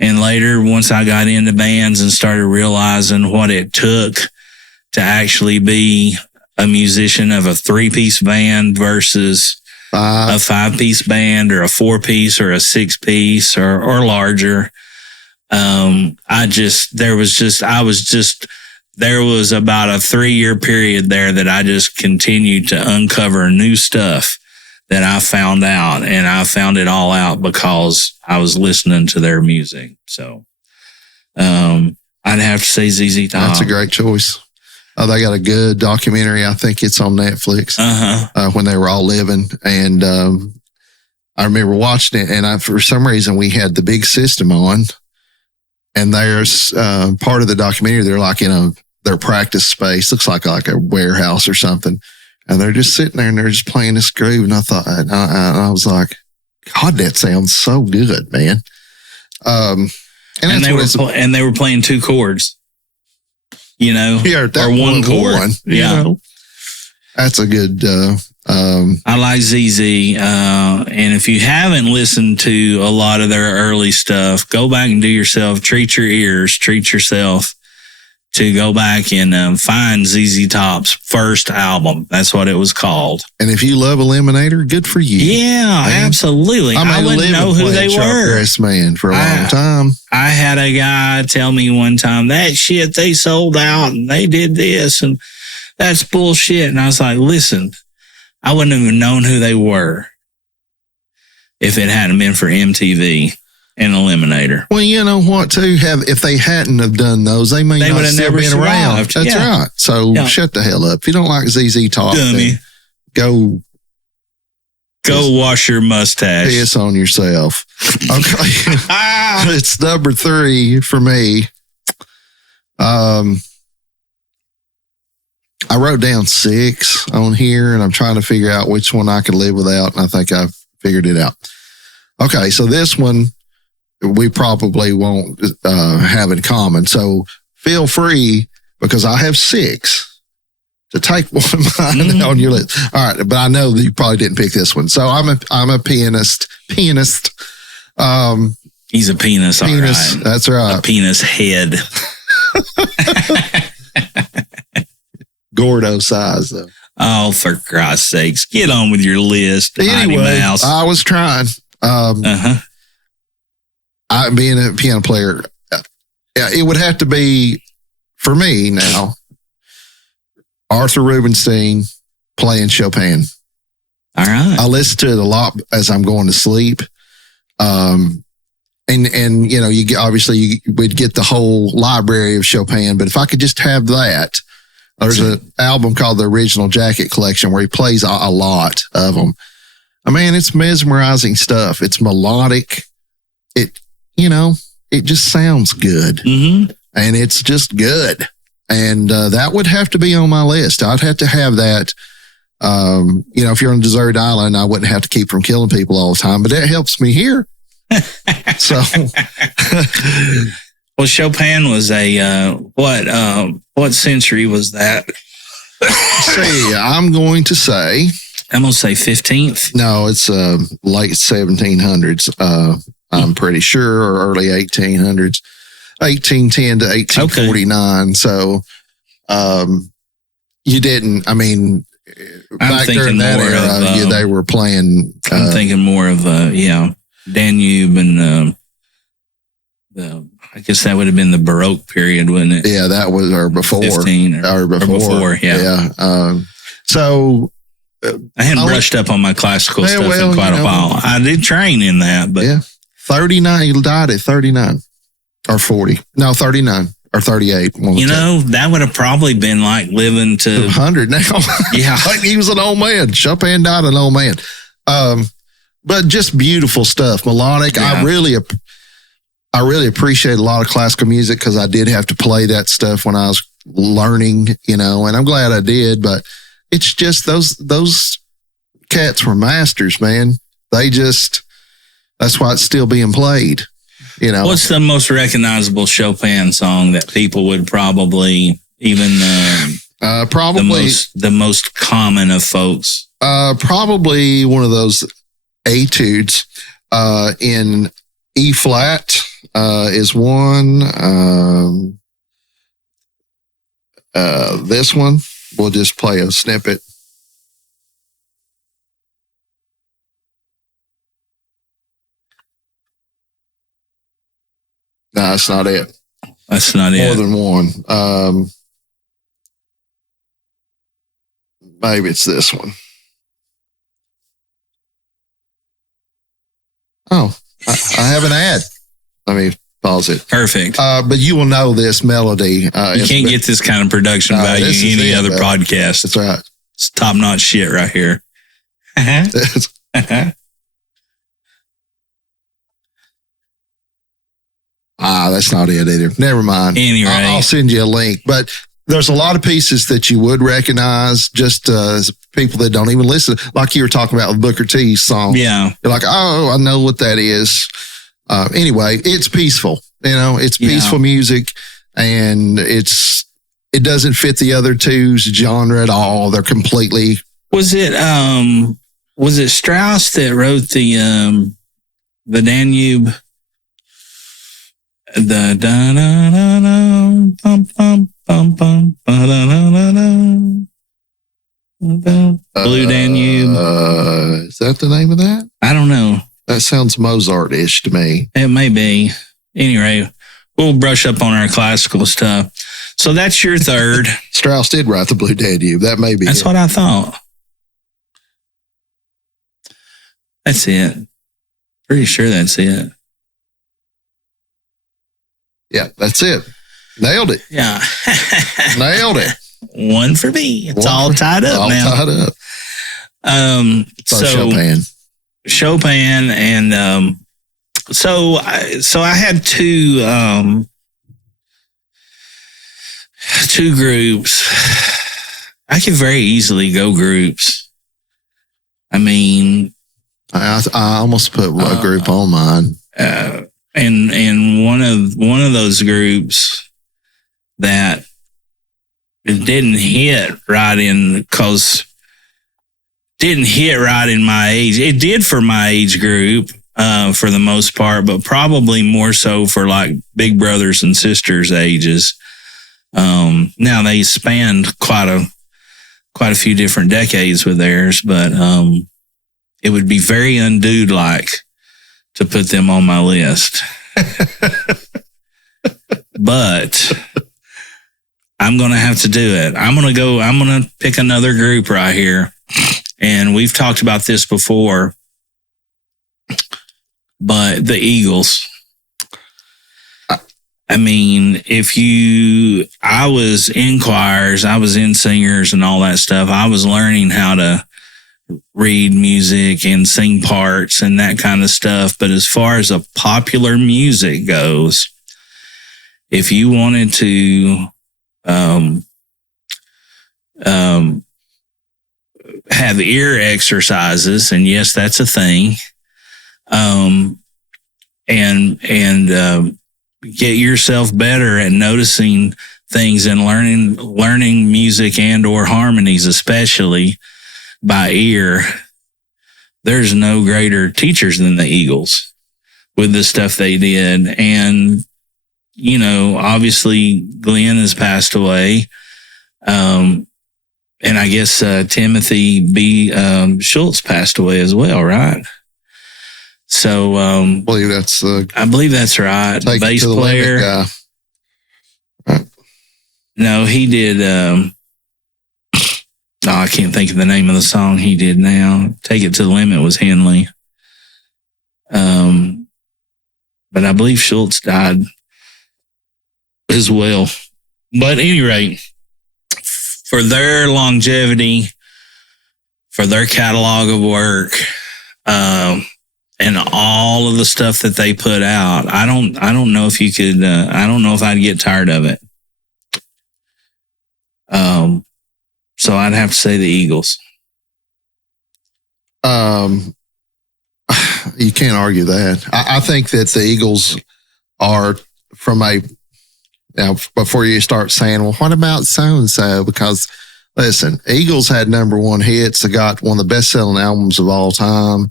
And later, once I got into bands and started realizing what it took to actually be a musician of a 3-piece band versus a 5-piece band or a 4-piece or a 6-piece or larger. There was about a 3-year period there that I just continued to uncover new stuff that I found out, and I found it all out because I was listening to their music. So, I'd have to say ZZ Top. That's a great choice. They got a good documentary. I think it's on Netflix. When they were all living, and I remember watching it. And for some reason, we had the big system on, and there's part of the documentary. They're like in their practice space. Looks like a warehouse or something. And they're just sitting there and they're just playing this groove. And I thought, I was like, God, that sounds so good, man. And they were playing 2 chords. Yeah, at that or one point, chord. Yeah. That's a good. I like ZZ. And if you haven't listened to a lot of their early stuff, go back and treat your ears, treat yourself to go back and find ZZ Top's first album. That's what it was called. And if you love Eliminator, good for you. Yeah, absolutely. I wouldn't know who they were. Dress Man for a long time. I had a guy tell me one time that shit, they sold out and they did this and that's bullshit. And I was like, listen, I wouldn't have even known who they were if it hadn't been for MTV and Eliminator. Well, you know what, too? If they hadn't have done those, they may not have still been around. That's right. So shut the hell up. If you don't like ZZ Top, then go wash your mustache. Piss on yourself. Okay. It's number 3 for me. I wrote down 6 on here, and I'm trying to figure out which one I could live without, and I think I've figured it out. Okay, so this one we probably won't have in common. So feel free, because I have 6, to take one of mine on your list. All right, but I know that you probably didn't pick this one. So I'm a pianist. He's a penis, all right. That's right. A penis head. Gordo size, though. Oh, for Christ's sakes. Get on with your list, anyway, Mouse. I was trying. I being a piano player, it would have to be, for me now, Arthur Rubinstein playing Chopin. All right. I listen to it a lot as I'm going to sleep. And you would get the whole library of Chopin, but if I could just have that, there's an album called The Original Jacket Collection where he plays a lot of them. I mean, it's mesmerizing stuff. It's melodic. It just sounds good. Mm-hmm. And it's just good. And that would have to be on my list. I'd have to have that. If you're on a deserted island, I wouldn't have to keep from killing people all the time, but that helps me here. So, well, Chopin was what century was that? See, I'm going to say 15th. No, it's late 1700s. I'm pretty sure, or early 1800s, 1810 to 1849. Okay. So, you didn't. I mean, back during that era, they were playing. I'm thinking more of Danube and I guess that would have been the Baroque period, wouldn't it? Yeah, that was or before 15 or before. Yeah. So I hadn't brushed up on my classical stuff in quite a while. I did train in that, but 39. He died at 39 or 40. No, 39 or 38. That would have probably been like living to 100 now. Yeah, like he was an old man. Chopin died an old man. But just beautiful stuff, melodic. Yeah. I really appreciate a lot of classical music because I did have to play that stuff when I was learning, and I'm glad I did. But it's just those cats were masters, man. That's why it's still being played. What's the most recognizable Chopin song that people would probably even probably the most common of folks? Probably one of those etudes in E flat is one. This one, we'll just play a snippet. No, that's not it. That's not it. More than one. Maybe it's this one. Oh, I have an ad. Let me pause it. Perfect. But you will know this melody. You can't get this kind of production value in any other podcast. That's right. It's top-notch shit right here. That's not it either. Never mind. Anyway, I'll send you a link. But there's a lot of pieces that you would recognize, just people that don't even listen. Like you were talking about with Booker T's song. Yeah. You're like, oh, I know what that is. Anyway, it's peaceful. It's peaceful music, and it's it doesn't fit the other two's genre at all. They're completely. Was it Strauss that wrote the Danube? The da da da da bum bum bum bum ba da da da da. Blue Danube. Is that the name of that? I don't know. That sounds Mozart-ish to me. It may be. Anyway, we'll brush up on our classical stuff. So that's your third. Strauss did write the Blue Danube. That may be. That's what I thought. That's it. Pretty sure that's it. Yeah, that's it. Nailed it. Yeah. Nailed it. One for me. It's all tied up all now. Tied up. So Chopin and so I had two groups. I could very easily go groups. I mean, I almost put a group on mine. And one of those groups that didn't hit right in my age. It did for my age group for the most part, but probably more so for like big brothers and sisters ages. Now they spanned quite a few different decades with theirs, but it would be very undude-like to put them on my list. But I'm going to have to do it. I'm going to pick another group right here. And we've talked about this before, but the Eagles. I mean, I was in choirs, I was in singers and all that stuff. I was learning how to read music and sing parts and that kind of stuff. But as far as a popular music goes, if you wanted to have ear exercises, and yes, that's a thing, and get yourself better at noticing things and learning music and or harmonies, especially by ear, there's no greater teachers than the Eagles with the stuff they did. And, you know, obviously Glenn has passed away. And I guess Timothy B. Schultz passed away as well, right? So I believe that's right. Bass player. Guy. No, he did. I can't think of the name of the song he did now. Take It to the Limit was Henley. But I believe Schultz died as well. But at any rate, for their longevity, for their catalog of work, and all of the stuff that they put out, I don't know if you could, I don't know if I'd get tired of it. So I'd have to say the Eagles. You can't argue that. I think that the Eagles are now before you start saying, well, what about so-and-so? Because listen, Eagles had number one hits. They got one of the best selling albums of all time.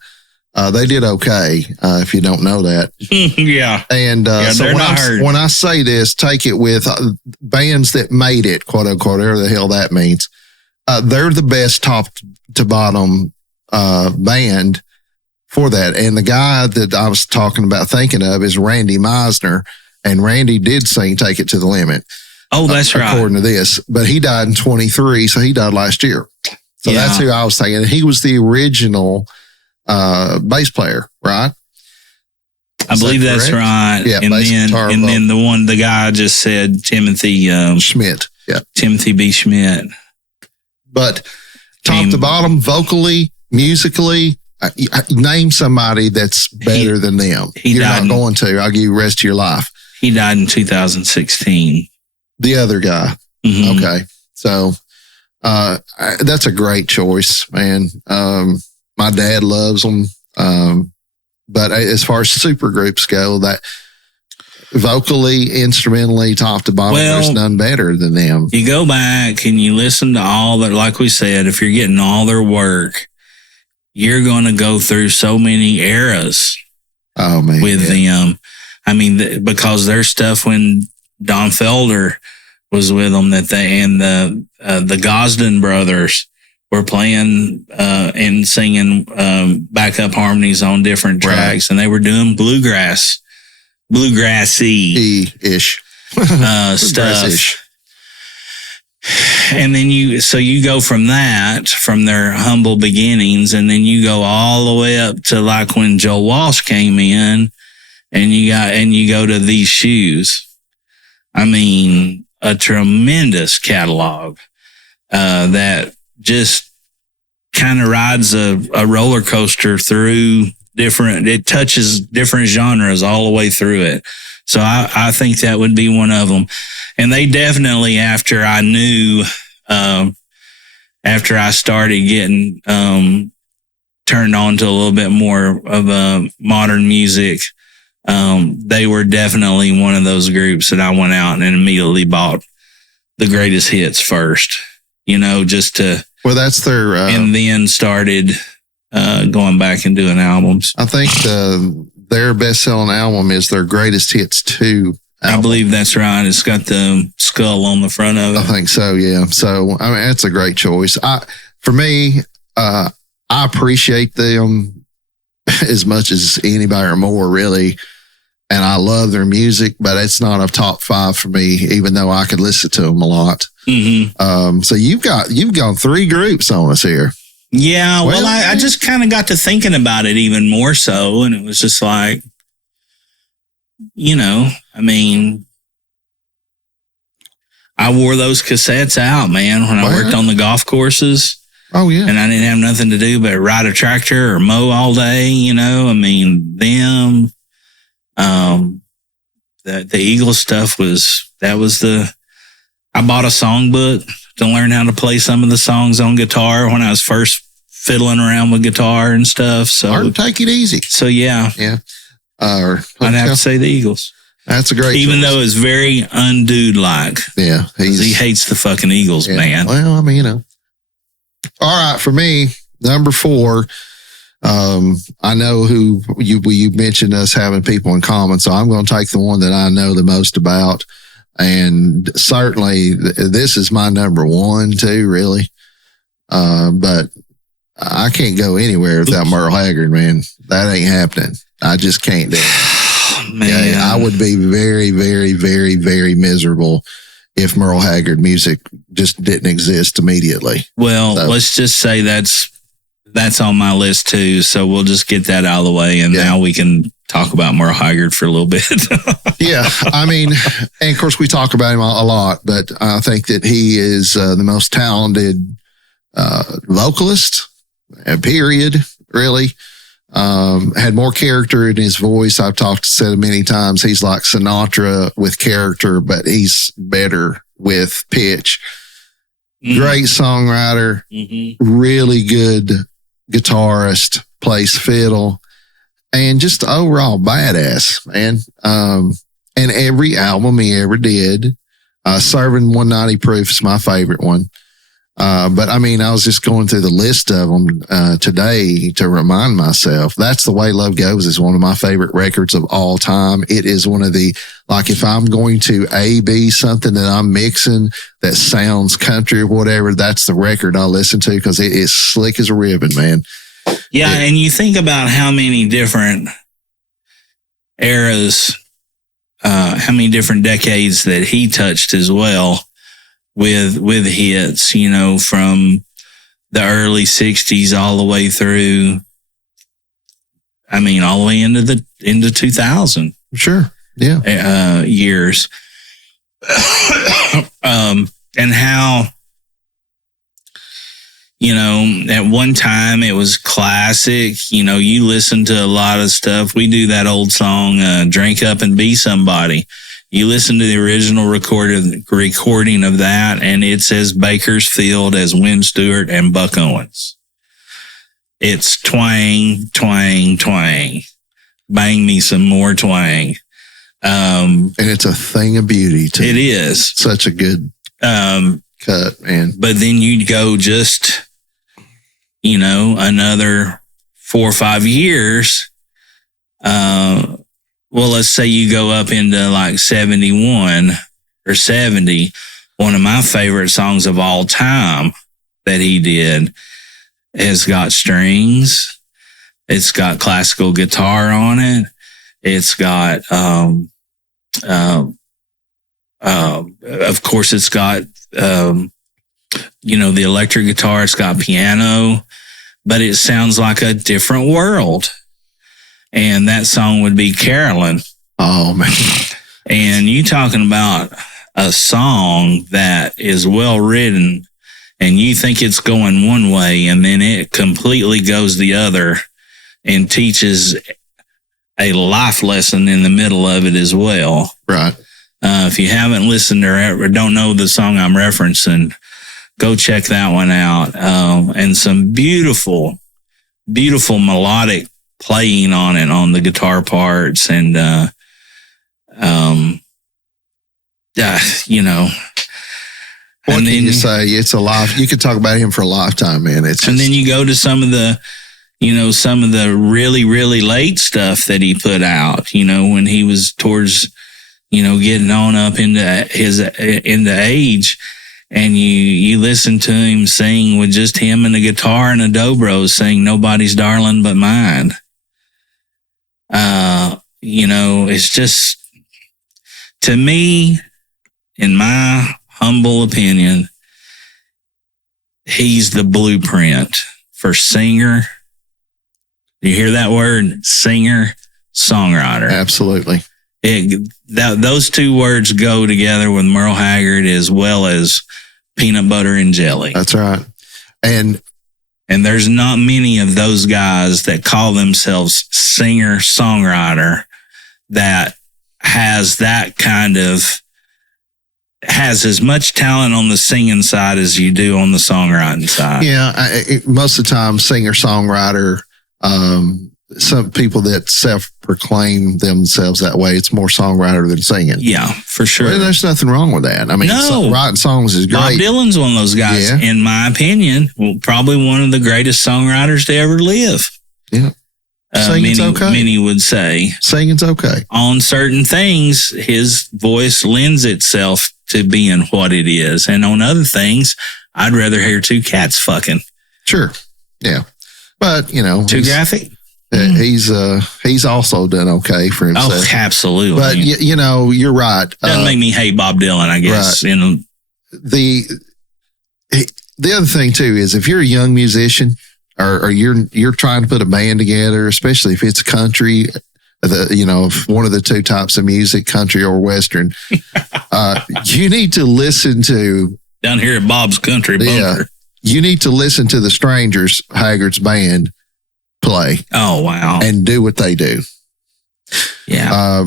They did okay, if you don't know that. Yeah. And so when I say this, take it with bands that made it, quote unquote, whatever the hell that means. They're the best top to bottom band for that. And the guy that I was thinking of is Randy Meisner. And Randy did sing Take It to the Limit. Oh, that's right. According to this. But he died in 23, so he died last year. So that's who I was thinking. He was the original bass player, right? I believe that's right. Yeah, and then the guy just said Timothy Schmidt. Yeah. Timothy B. Schmidt. But top to bottom, vocally, musically, name somebody that's better than them. You're not going to. I'll give you the rest of your life. He died in 2016. The other guy. Mm-hmm. Okay. So that's a great choice, man. My dad loves them. But as far as super groups go, vocally, instrumentally, top to bottom. Well, there's none better than them. You go back and you listen to all their, like we said, if you're getting all their work, you're going to go through so many eras. Oh man, with them. I mean, because there's stuff when Don Felder was with them that they, and the Gosden brothers were playing and singing backup harmonies on different tracks, and they were doing bluegrassy ish stuff. And then you go from that, from their humble beginnings, and then you go all the way up to like when Joe Walsh came in, and you go to These Shoes. I mean, a tremendous catalog that just kind of rides a roller coaster through it touches different genres all the way through it. So I think that would be one of them. And they definitely, after I started getting turned on to a little bit more of modern music, they were definitely one of those groups that I went out and immediately bought the greatest hits first, just to. Well, that's their. And then started going back and doing albums. I think their best-selling album is their Greatest Hits 2 album. I believe that's right. It's got the skull on the front of it. I think so, yeah. So, I mean, that's a great choice. For me, I appreciate them as much as anybody or more, really. And I love their music, but it's not a top 5 for me, even though I could listen to them a lot. Mm-hmm. So you've gone 3 groups on us here. Yeah, well, I just kind of got to thinking about it even more so, and it was just like, I mean, I wore those cassettes out, man, when I worked on the golf courses. Oh, yeah. And I didn't have nothing to do but ride a tractor or mow all day, I mean, them, the Eagles stuff I bought a songbook to learn how to play some of the songs on guitar when I was first fiddling around with guitar and stuff. So Hard to take it easy. So yeah. I'd have to say the Eagles. That's a great Even choice. though it's very undude-like. Yeah. He hates the fucking Eagles, man. Well, I mean, All right, for me, number 4, I know who you mentioned us having people in common, so I'm going to take the one that I know the most about. And certainly this is my number 1 too, really. But I can't go anywhere without Merle Haggard, man. That ain't happening. I just can't do it. Man. Yeah, I would be very, very, very, very miserable if Merle Haggard music just didn't exist immediately. Well, let's just say that's on my list too. So we'll just get that out of the way, and now we can talk about Merle Haggard for a little bit. Yeah, I mean, and of course we talk about him a lot, but I think that he is the most talented vocalist, period, really. Had more character in his voice. I've said many times, he's like Sinatra with character, but he's better with pitch. Great songwriter, really good guitarist, plays fiddle, and just overall badass, man. And every album he ever did, Serving 190 Proof is my favorite one. But I mean, I was just going through the list of them today to remind myself. That's the Way Love Goes is one of my favorite records of all time. It is one of if I'm going to A-B something that I'm mixing that sounds country or whatever, that's the record I'll listen to because it is slick as a ribbon, man. Yeah, and you think about how many different eras, how many different decades that he touched as well. With hits, from the early 60s all the way through, I mean, all the way into 2000. Sure. Yeah. Years. And how, at one time it was classic. You listen to a lot of stuff. We do that old song, Drink Up and Be Somebody. You listen to the original recording of that, and it says Bakersfield as Wim Stewart and Buck Owens. It's twang, twang, twang. Bang me some more twang. And it's a thing of beauty too. It is. Such a good cut, man. But then you'd go just, another 4 or 5 years. Well, let's say you go up into like 71 or 70. One of my favorite songs of all time that he did has got strings. It's got classical guitar on it. It's got, of course, it's got, the electric guitar. It's got piano, but it sounds like a different world. And that song would be Carolyn. Oh, man. And you talking about a song that is well written and you think it's going one way and then it completely goes the other and teaches a life lesson in the middle of it as well. Right. If you haven't listened or don't know the song I'm referencing, go check that one out. And some beautiful, beautiful melodic playing on it, on the guitar parts. And, What can you say? It's a life. You could talk about him for a lifetime, man. And then you go to some of the really, really late stuff that he put out, when he was towards, getting on up into age, and you listen to him sing with just him and a guitar and a dobro saying "Nobody's Darling But Mine." It's just, to me, in my humble opinion, he's the blueprint for singer. You hear that word? Singer, songwriter. Absolutely. Those two words go together with Merle Haggard as well as peanut butter and jelly. That's right. And there's not many of those guys that call themselves singer, songwriter that has as much talent on the singing side as you do on the songwriting side. Yeah. Most of the time, singer, songwriter, some people that self-proclaim themselves that way, it's more songwriter than singing. Yeah, for sure. Well, there's nothing wrong with that. I mean, writing songs is great. Bob Dylan's one of those guys, in my opinion, probably one of the greatest songwriters to ever live. Yeah. Singing's okay. Many would say. Singing's okay. On certain things, his voice lends itself to being what it is. And on other things, I'd rather hear two cats fucking. Sure. Yeah. But, too graphic? He's also done okay for himself. Oh, absolutely. But you're right. Doesn't make me hate Bob Dylan, I guess. Right. The other thing too is if you're a young musician or you're trying to put a band together, especially if it's country, one of the two types of music, country or Western, you need to listen to down here at Bob's Country Bunker. Yeah, you need to listen to the Strangers, Haggard's band, play. Oh, wow. And do what they do. Yeah.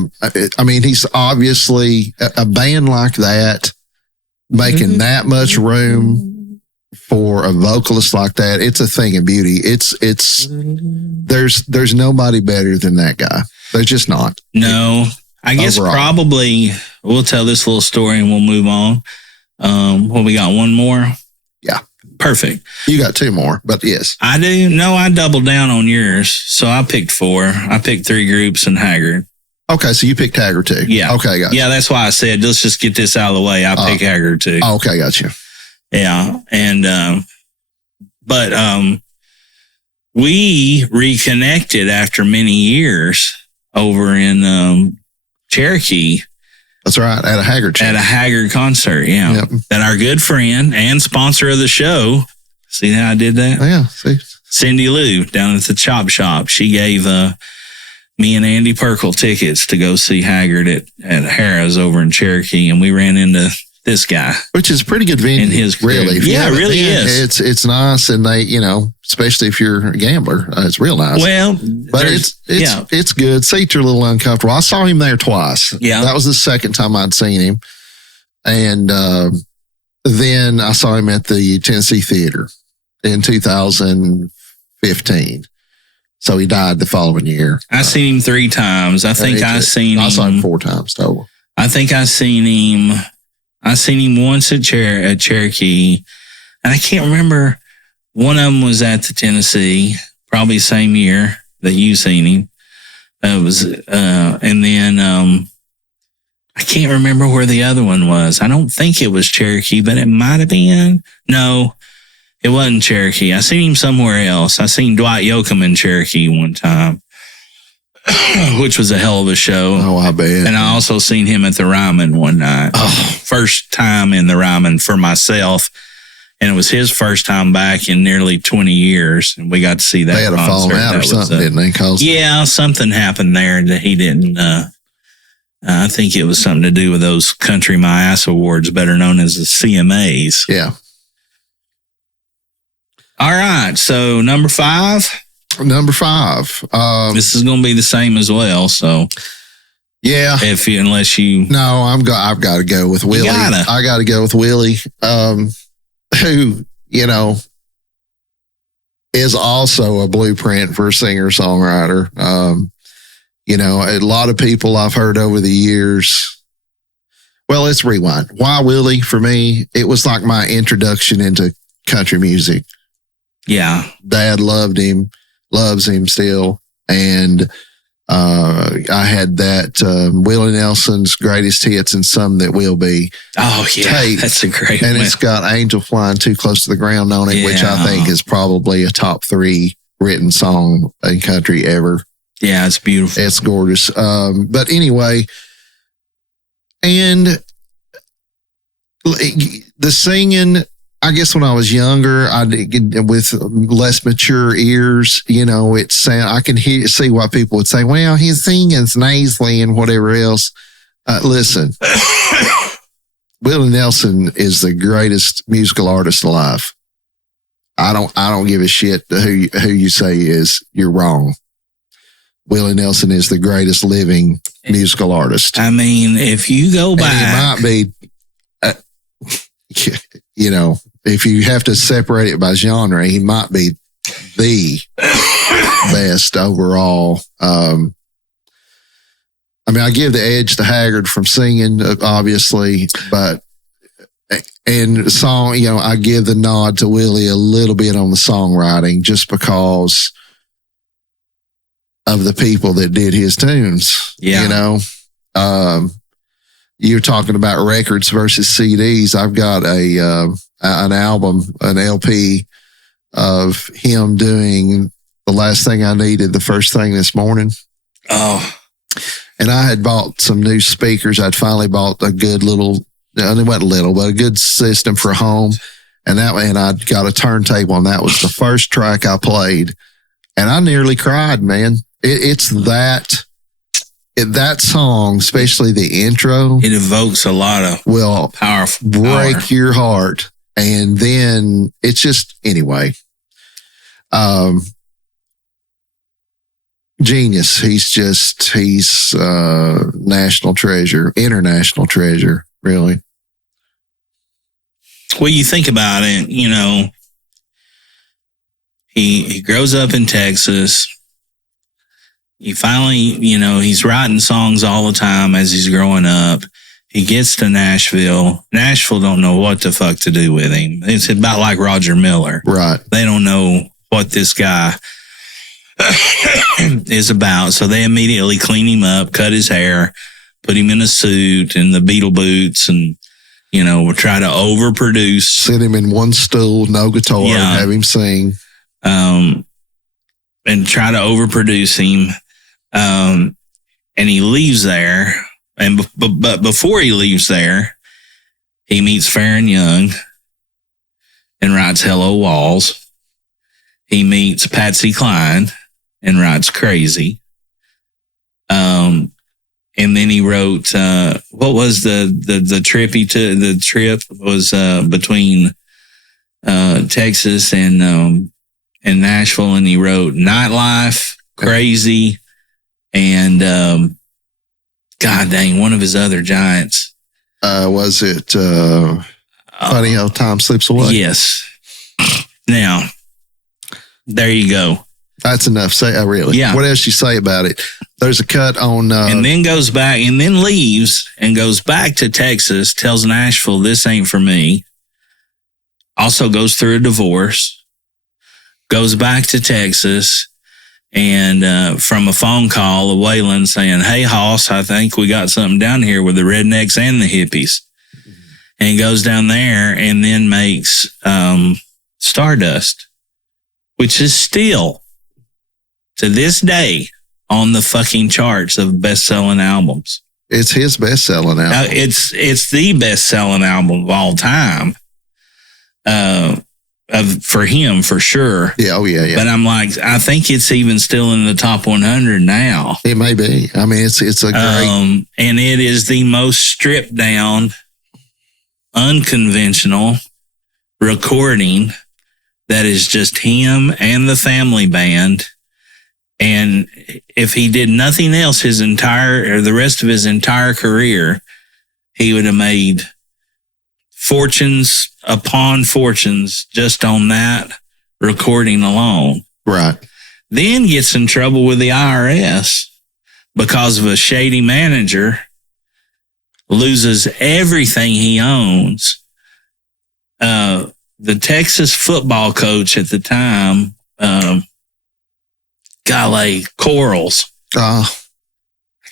I mean, he's obviously a band like that, making that much room for a vocalist like that. It's a thing of beauty. There's nobody better than that guy. There's just not. No, I guess overall. Probably we'll tell this little story and we'll move on. We got one more. Yeah. Perfect. You got two more, but yes. I do. No, I doubled down on yours. So I picked 4. I picked 3 groups and Haggard. Okay, so you picked Haggard too. Yeah. Okay, gotcha. Yeah, that's why I said, let's just get this out of the way. I picked Haggard too. Okay, gotcha. Yeah. And, we reconnected after many years over in Cherokee. That's right, at a Haggard show. At a Haggard concert, yeah. Yep. That our good friend and sponsor of the show, see how I did that? Oh, yeah, see. Cindy Lou down at the Chop Shop. She gave me and Andy Perkle tickets to go see Haggard at Harrah's over in Cherokee, and we ran into this guy. Which is a pretty good venue, really. Yeah, it really is. It's nice, and they, especially if you're a gambler, it's real nice. Well, but it's good. Seats are a little uncomfortable. I saw him there twice. Yeah. That was the second time I'd seen him. And then I saw him at the Tennessee Theater in 2015. So he died the following year. I seen him 3 times. I think I saw him 4 times total. I think I seen him once at Cherokee, and I can't remember. One of them was at the Tennessee, probably same year that you seen him. It was, and then I can't remember where the other one was. I don't think it was Cherokee, but it might have been. No, it wasn't Cherokee. I seen him somewhere else. I seen Dwight Yoakam in Cherokee one time, which was a hell of a show. Oh, I bet. And I also seen him at the Ryman one night. Oh. First time in the Ryman for myself. And it was his first time back in nearly 20 years. And we got to see that. They had a falling out or something, didn't they? Yeah, something happened there that he didn't. I think it was something to do with those Country My Ass Awards, better known as the CMAs. Yeah. All right. So number 5. Number 5. This is going to be the same as well. So yeah, unless you. No, I've got to go with Willie. I got to go with Willie. Who, is also a blueprint for a singer-songwriter. A lot of people I've heard over the years. Well, let's rewind. Why Willie? For me, it was like my introduction into country music. Yeah. Dad loved him, loves him still. And I had that Willie Nelson's Greatest Hits and Some That Will Be. Oh, yeah. Tape, that's a great and one. it's got Angel Flying Too Close to the Ground on it, which I think is probably a top 3 written song in country ever. Yeah, it's beautiful. It's gorgeous. But anyway, and the singing, I guess when I was younger, with less mature ears, I can see why people would say, well, his singing's nasally and whatever else. Listen, Willie Nelson is the greatest musical artist alive. I don't give a shit who you say is. You're wrong. Willie Nelson is the greatest living musical artist. I mean, if you go back, and he might be, if you have to separate it by genre, he might be the best overall. I give the edge to Haggard from singing, obviously, but and song, I give the nod to Willie a little bit on the songwriting just because of the people that did his tunes. Yeah. You're talking about records versus CDs. I've got an album, an LP of him doing The Last Thing I Needed, The First Thing This Morning. Oh. And I had bought some new speakers. I'd finally bought a good little, it wasn't little, but a good system for home. And I'd got a turntable, and that was the first track I played. And I nearly cried, man. It's that song, especially the intro. It evokes a lot of powerful break your heart. And then it's just, anyway, genius. He's national treasure, international treasure, really. Well, you think about it, he grows up in Texas. He finally, he's writing songs all the time as he's growing up. He gets to Nashville. Nashville don't know what the fuck to do with him. It's about like Roger Miller. Right. They don't know what this guy is about. So they immediately clean him up, cut his hair, put him in a suit and the Beatle boots, and, try to overproduce. Sit him in one stool, no guitar, have him sing. And try to overproduce him. And he leaves there. But before he leaves there, he meets Farron Young and writes Hello Walls. He meets Patsy Cline and writes Crazy. And then he wrote, what was the trip he took? The trip was between Texas and Nashville, and he wrote Nightlife, Crazy, and God dang, one of his other giants. Was it Funny How Time Slips Away? Yes. Now, there you go. That's enough. Say, really? Yeah. What else you say about it? There's a cut on. And then goes back and then leaves and goes back to Texas, tells Nashville, this ain't for me. Also goes through a divorce, goes back to Texas, and from a phone call of Waylon saying, hey, Hoss, I think we got something down here with the rednecks and the hippies. And he goes down there and then makes Stardust, which is still, to this day, on the fucking charts of best-selling albums. It's his best-selling album. It's the best-selling album of all time. For him, for sure. Yeah, oh yeah. But I'm like, I think it's even still in the top 100 now. It may be. I mean, it's a great. And it is the most stripped down, unconventional recording that is just him and the family band. And if he did nothing else the rest of his entire career, he would have made fortunes upon fortunes just on that recording alone. Right. Then gets in trouble with the IRS because of a shady manager, loses everything he owns. The Texas football coach at the time, golly, Corals. I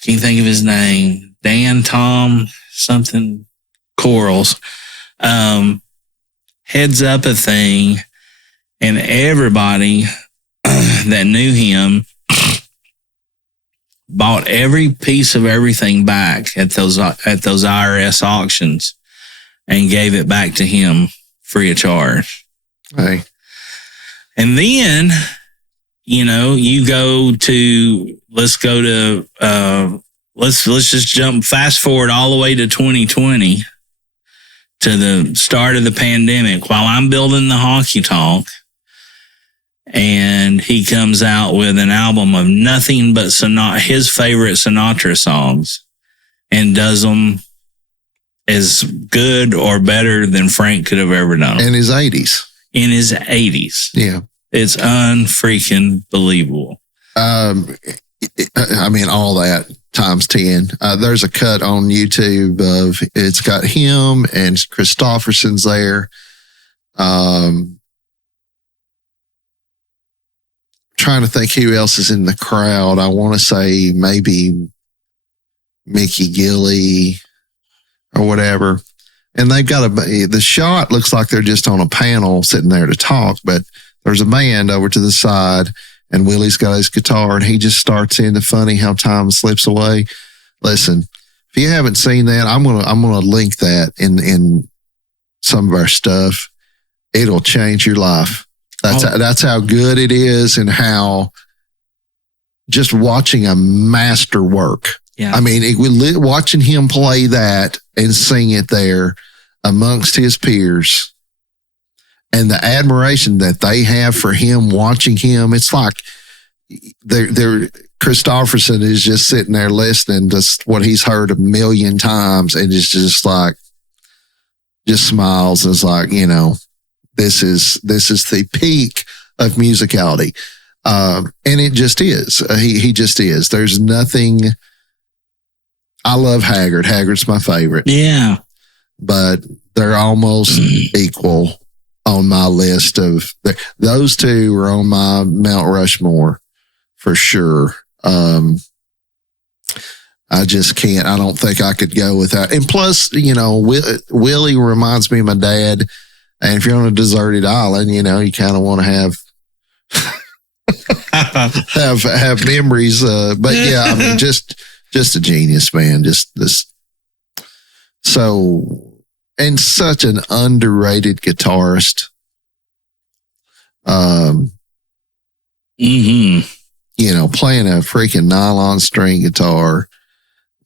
can't think of his name. Dan, Tom, something, Corals. Heads up a thing, and everybody that knew him bought every piece of everything back at those IRS auctions and gave it back to him free of charge. Hey. And then, you go to, let's just jump fast forward all the way to 2020. To the start of the pandemic, while I'm building the Honky Tonk, and he comes out with an album of nothing but his favorite Sinatra songs, and does them as good or better than Frank could have ever done them. In his 80s. In his 80s. Yeah. It's unfreaking believable. I mean, all that times 10. There's a cut on YouTube of it's got him and Christofferson's there. Trying to think who else is in the crowd. I want to say maybe Mickey Gilley or whatever. And they've got the shot looks like they're just on a panel sitting there to talk, but there's a band over to the side. And Willie's got his guitar, and he just starts into funny how time slips away. Listen, if you haven't seen that, I'm gonna link that in some of our stuff. It'll change your life. That's how good it is, and how just watching a masterwork. Yeah. I mean, watching him play that and sing it there amongst his peers. And the admiration that they have for him, watching him, it's like Christofferson is just sitting there listening to what he's heard a million times, and it's just like, just smiles and is like, this is the peak of musicality, and it just is. He just is. There's nothing. I love Haggard. Haggard's my favorite. Yeah, but they're almost equal. On my list of those two are on my Mount Rushmore for sure. I just can't. I don't think I could go without. And plus, Willie reminds me of my dad. And if you're on a deserted island, you kind of want to have memories. But yeah, I mean, just a genius, man. Just this. So. And such an underrated guitarist. Playing a freaking nylon string guitar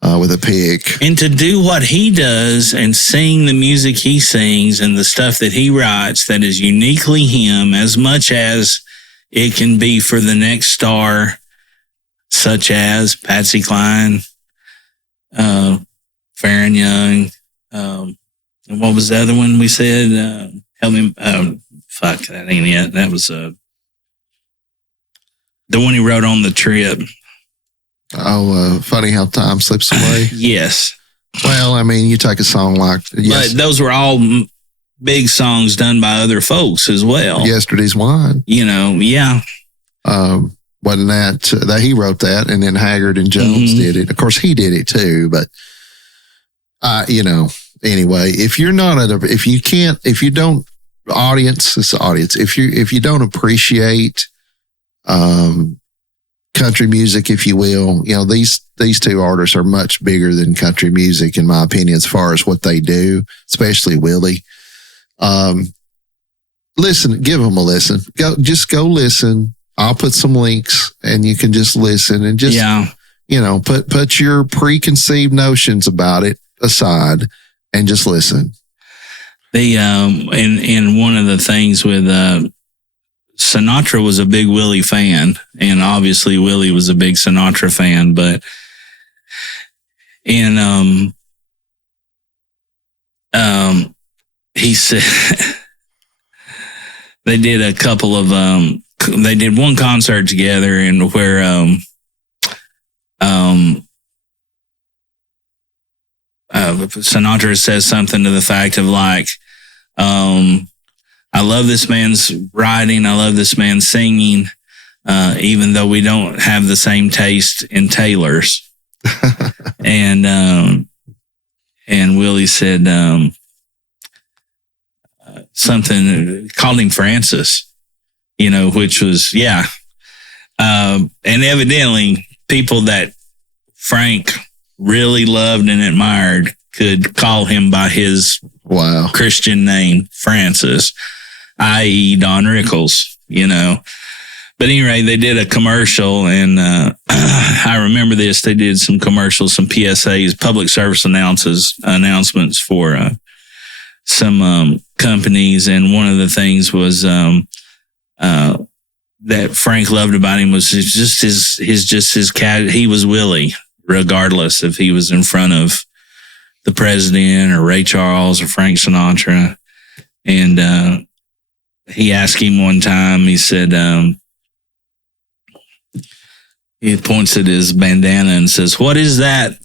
with a pick. And to do what he does and sing the music he sings and the stuff that he writes that is uniquely him, as much as it can be for the next star, such as Patsy Cline, Farron Young, and what was the other one we said? Help me. Fuck, that ain't it. That was The one he wrote on the trip. Oh, funny how time slips away. Yes. Well, I mean, you take a song like, But those were all big songs done by other folks as well. Yesterday's Wine. You know, yeah. Wasn't that he wrote that, and then Haggard and Jones did it. Of course, he did it too, but you know, anyway, if you don't appreciate country music, if you will, you know, these two artists are much bigger than country music, in my opinion, as far as what they do, especially Willie. Listen, give them a listen. Go listen. I'll put some links and you can just listen and just, you know, put your preconceived notions about it aside and just listen. And one of the things with, Sinatra was a big Willie fan, and obviously Willie was a big Sinatra fan, but he said they did a couple of, they did one concert together, and where Sinatra says something to the fact of like, I love this man's writing, I love this man's singing, even though we don't have the same taste in tailors. And Willie said something, called him Francis, you know, which was, and evidently people that Frank really loved and admired could call him by his Christian name, Francis, i.e. Don Rickles, you know. But anyway, they did a commercial, and I remember this. They did some commercials, some PSAs, public service announcements for some companies, and one of the things was that Frank loved about him was his cat. He was Willie, regardless if he was in front of the president or Ray Charles or Frank Sinatra. And he asked him one time, he said, he points at his bandana and says, what is that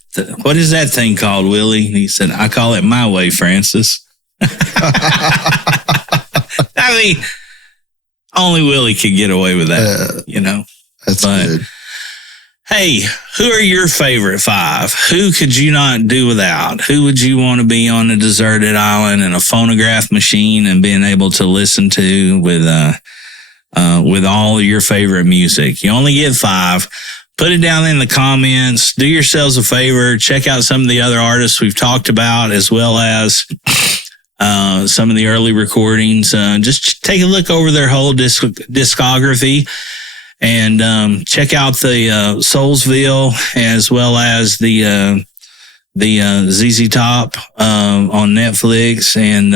thing called, Willie? And he said, I call it my way, Francis. I mean, only Willie could get away with that, you know. That's good. Hey, who are your favorite five? Who could you not do without? Who would you want to be on a deserted island and a phonograph machine and being able to listen to with all your favorite music? You only get five. Put it down in the comments. Do yourselves a favor. Check out some of the other artists we've talked about, as well as some of the early recordings. Just take a look over their whole discography. And check out the Soulsville, as well as the ZZ Top on Netflix, and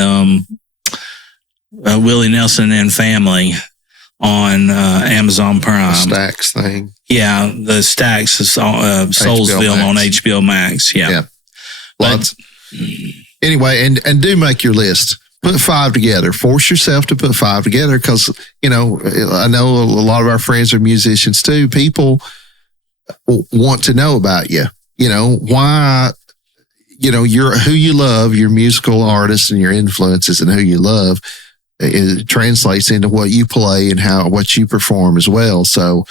Willie Nelson and Family on Amazon Prime. The Stax thing. Yeah, the Stax Soulsville on HBO Max. Yeah. Lots. Anyway, and do make your list. Put five together. Force yourself to put five together, because, you know, I know a lot of our friends are musicians too. People want to know about you. You know, why, you know, who you love, your musical artists and your influences and who you love, it translates into what you play and what you perform as well. So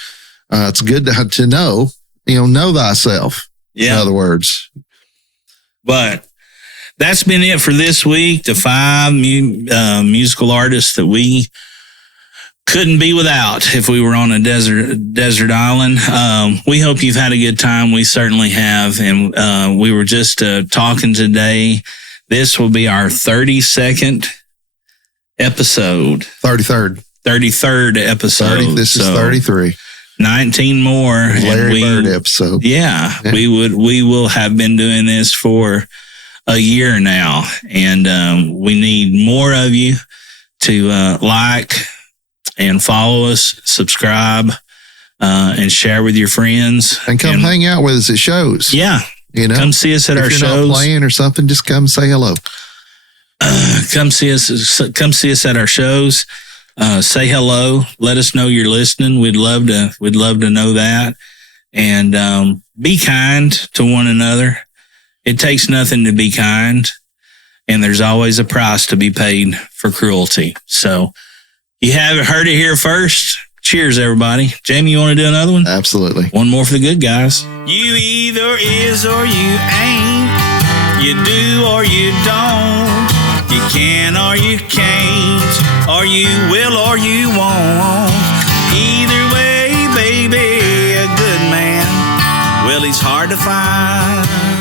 it's good to know, know thyself. Yeah. In other words. But that's been it for this week. The five musical artists that we couldn't be without if we were on a desert island. We hope you've had a good time. We certainly have. And we were just talking today. This will be our 32nd episode. 33rd episode. This is 33. 19 more. Larry Bird episode. Yeah. We will have been doing this for a year now, and we need more of you to like and follow us, subscribe, and share with your friends, and come hang out with us at shows. Yeah, come see us at our shows. If you're not playing or something, just come say hello. Come see us at our shows. say hello. Let us know you're listening. We'd love to know that. And be kind to one another. It takes nothing to be kind, and there's always a price to be paid for cruelty. So you haven't heard it here first. Cheers, everybody. Jamie, you want to do another one? Absolutely. One more for the good guys. You either is or you ain't. You do or you don't. You can or you can't. Or you will or you won't. Either way, baby, a good man, well, he's hard to find.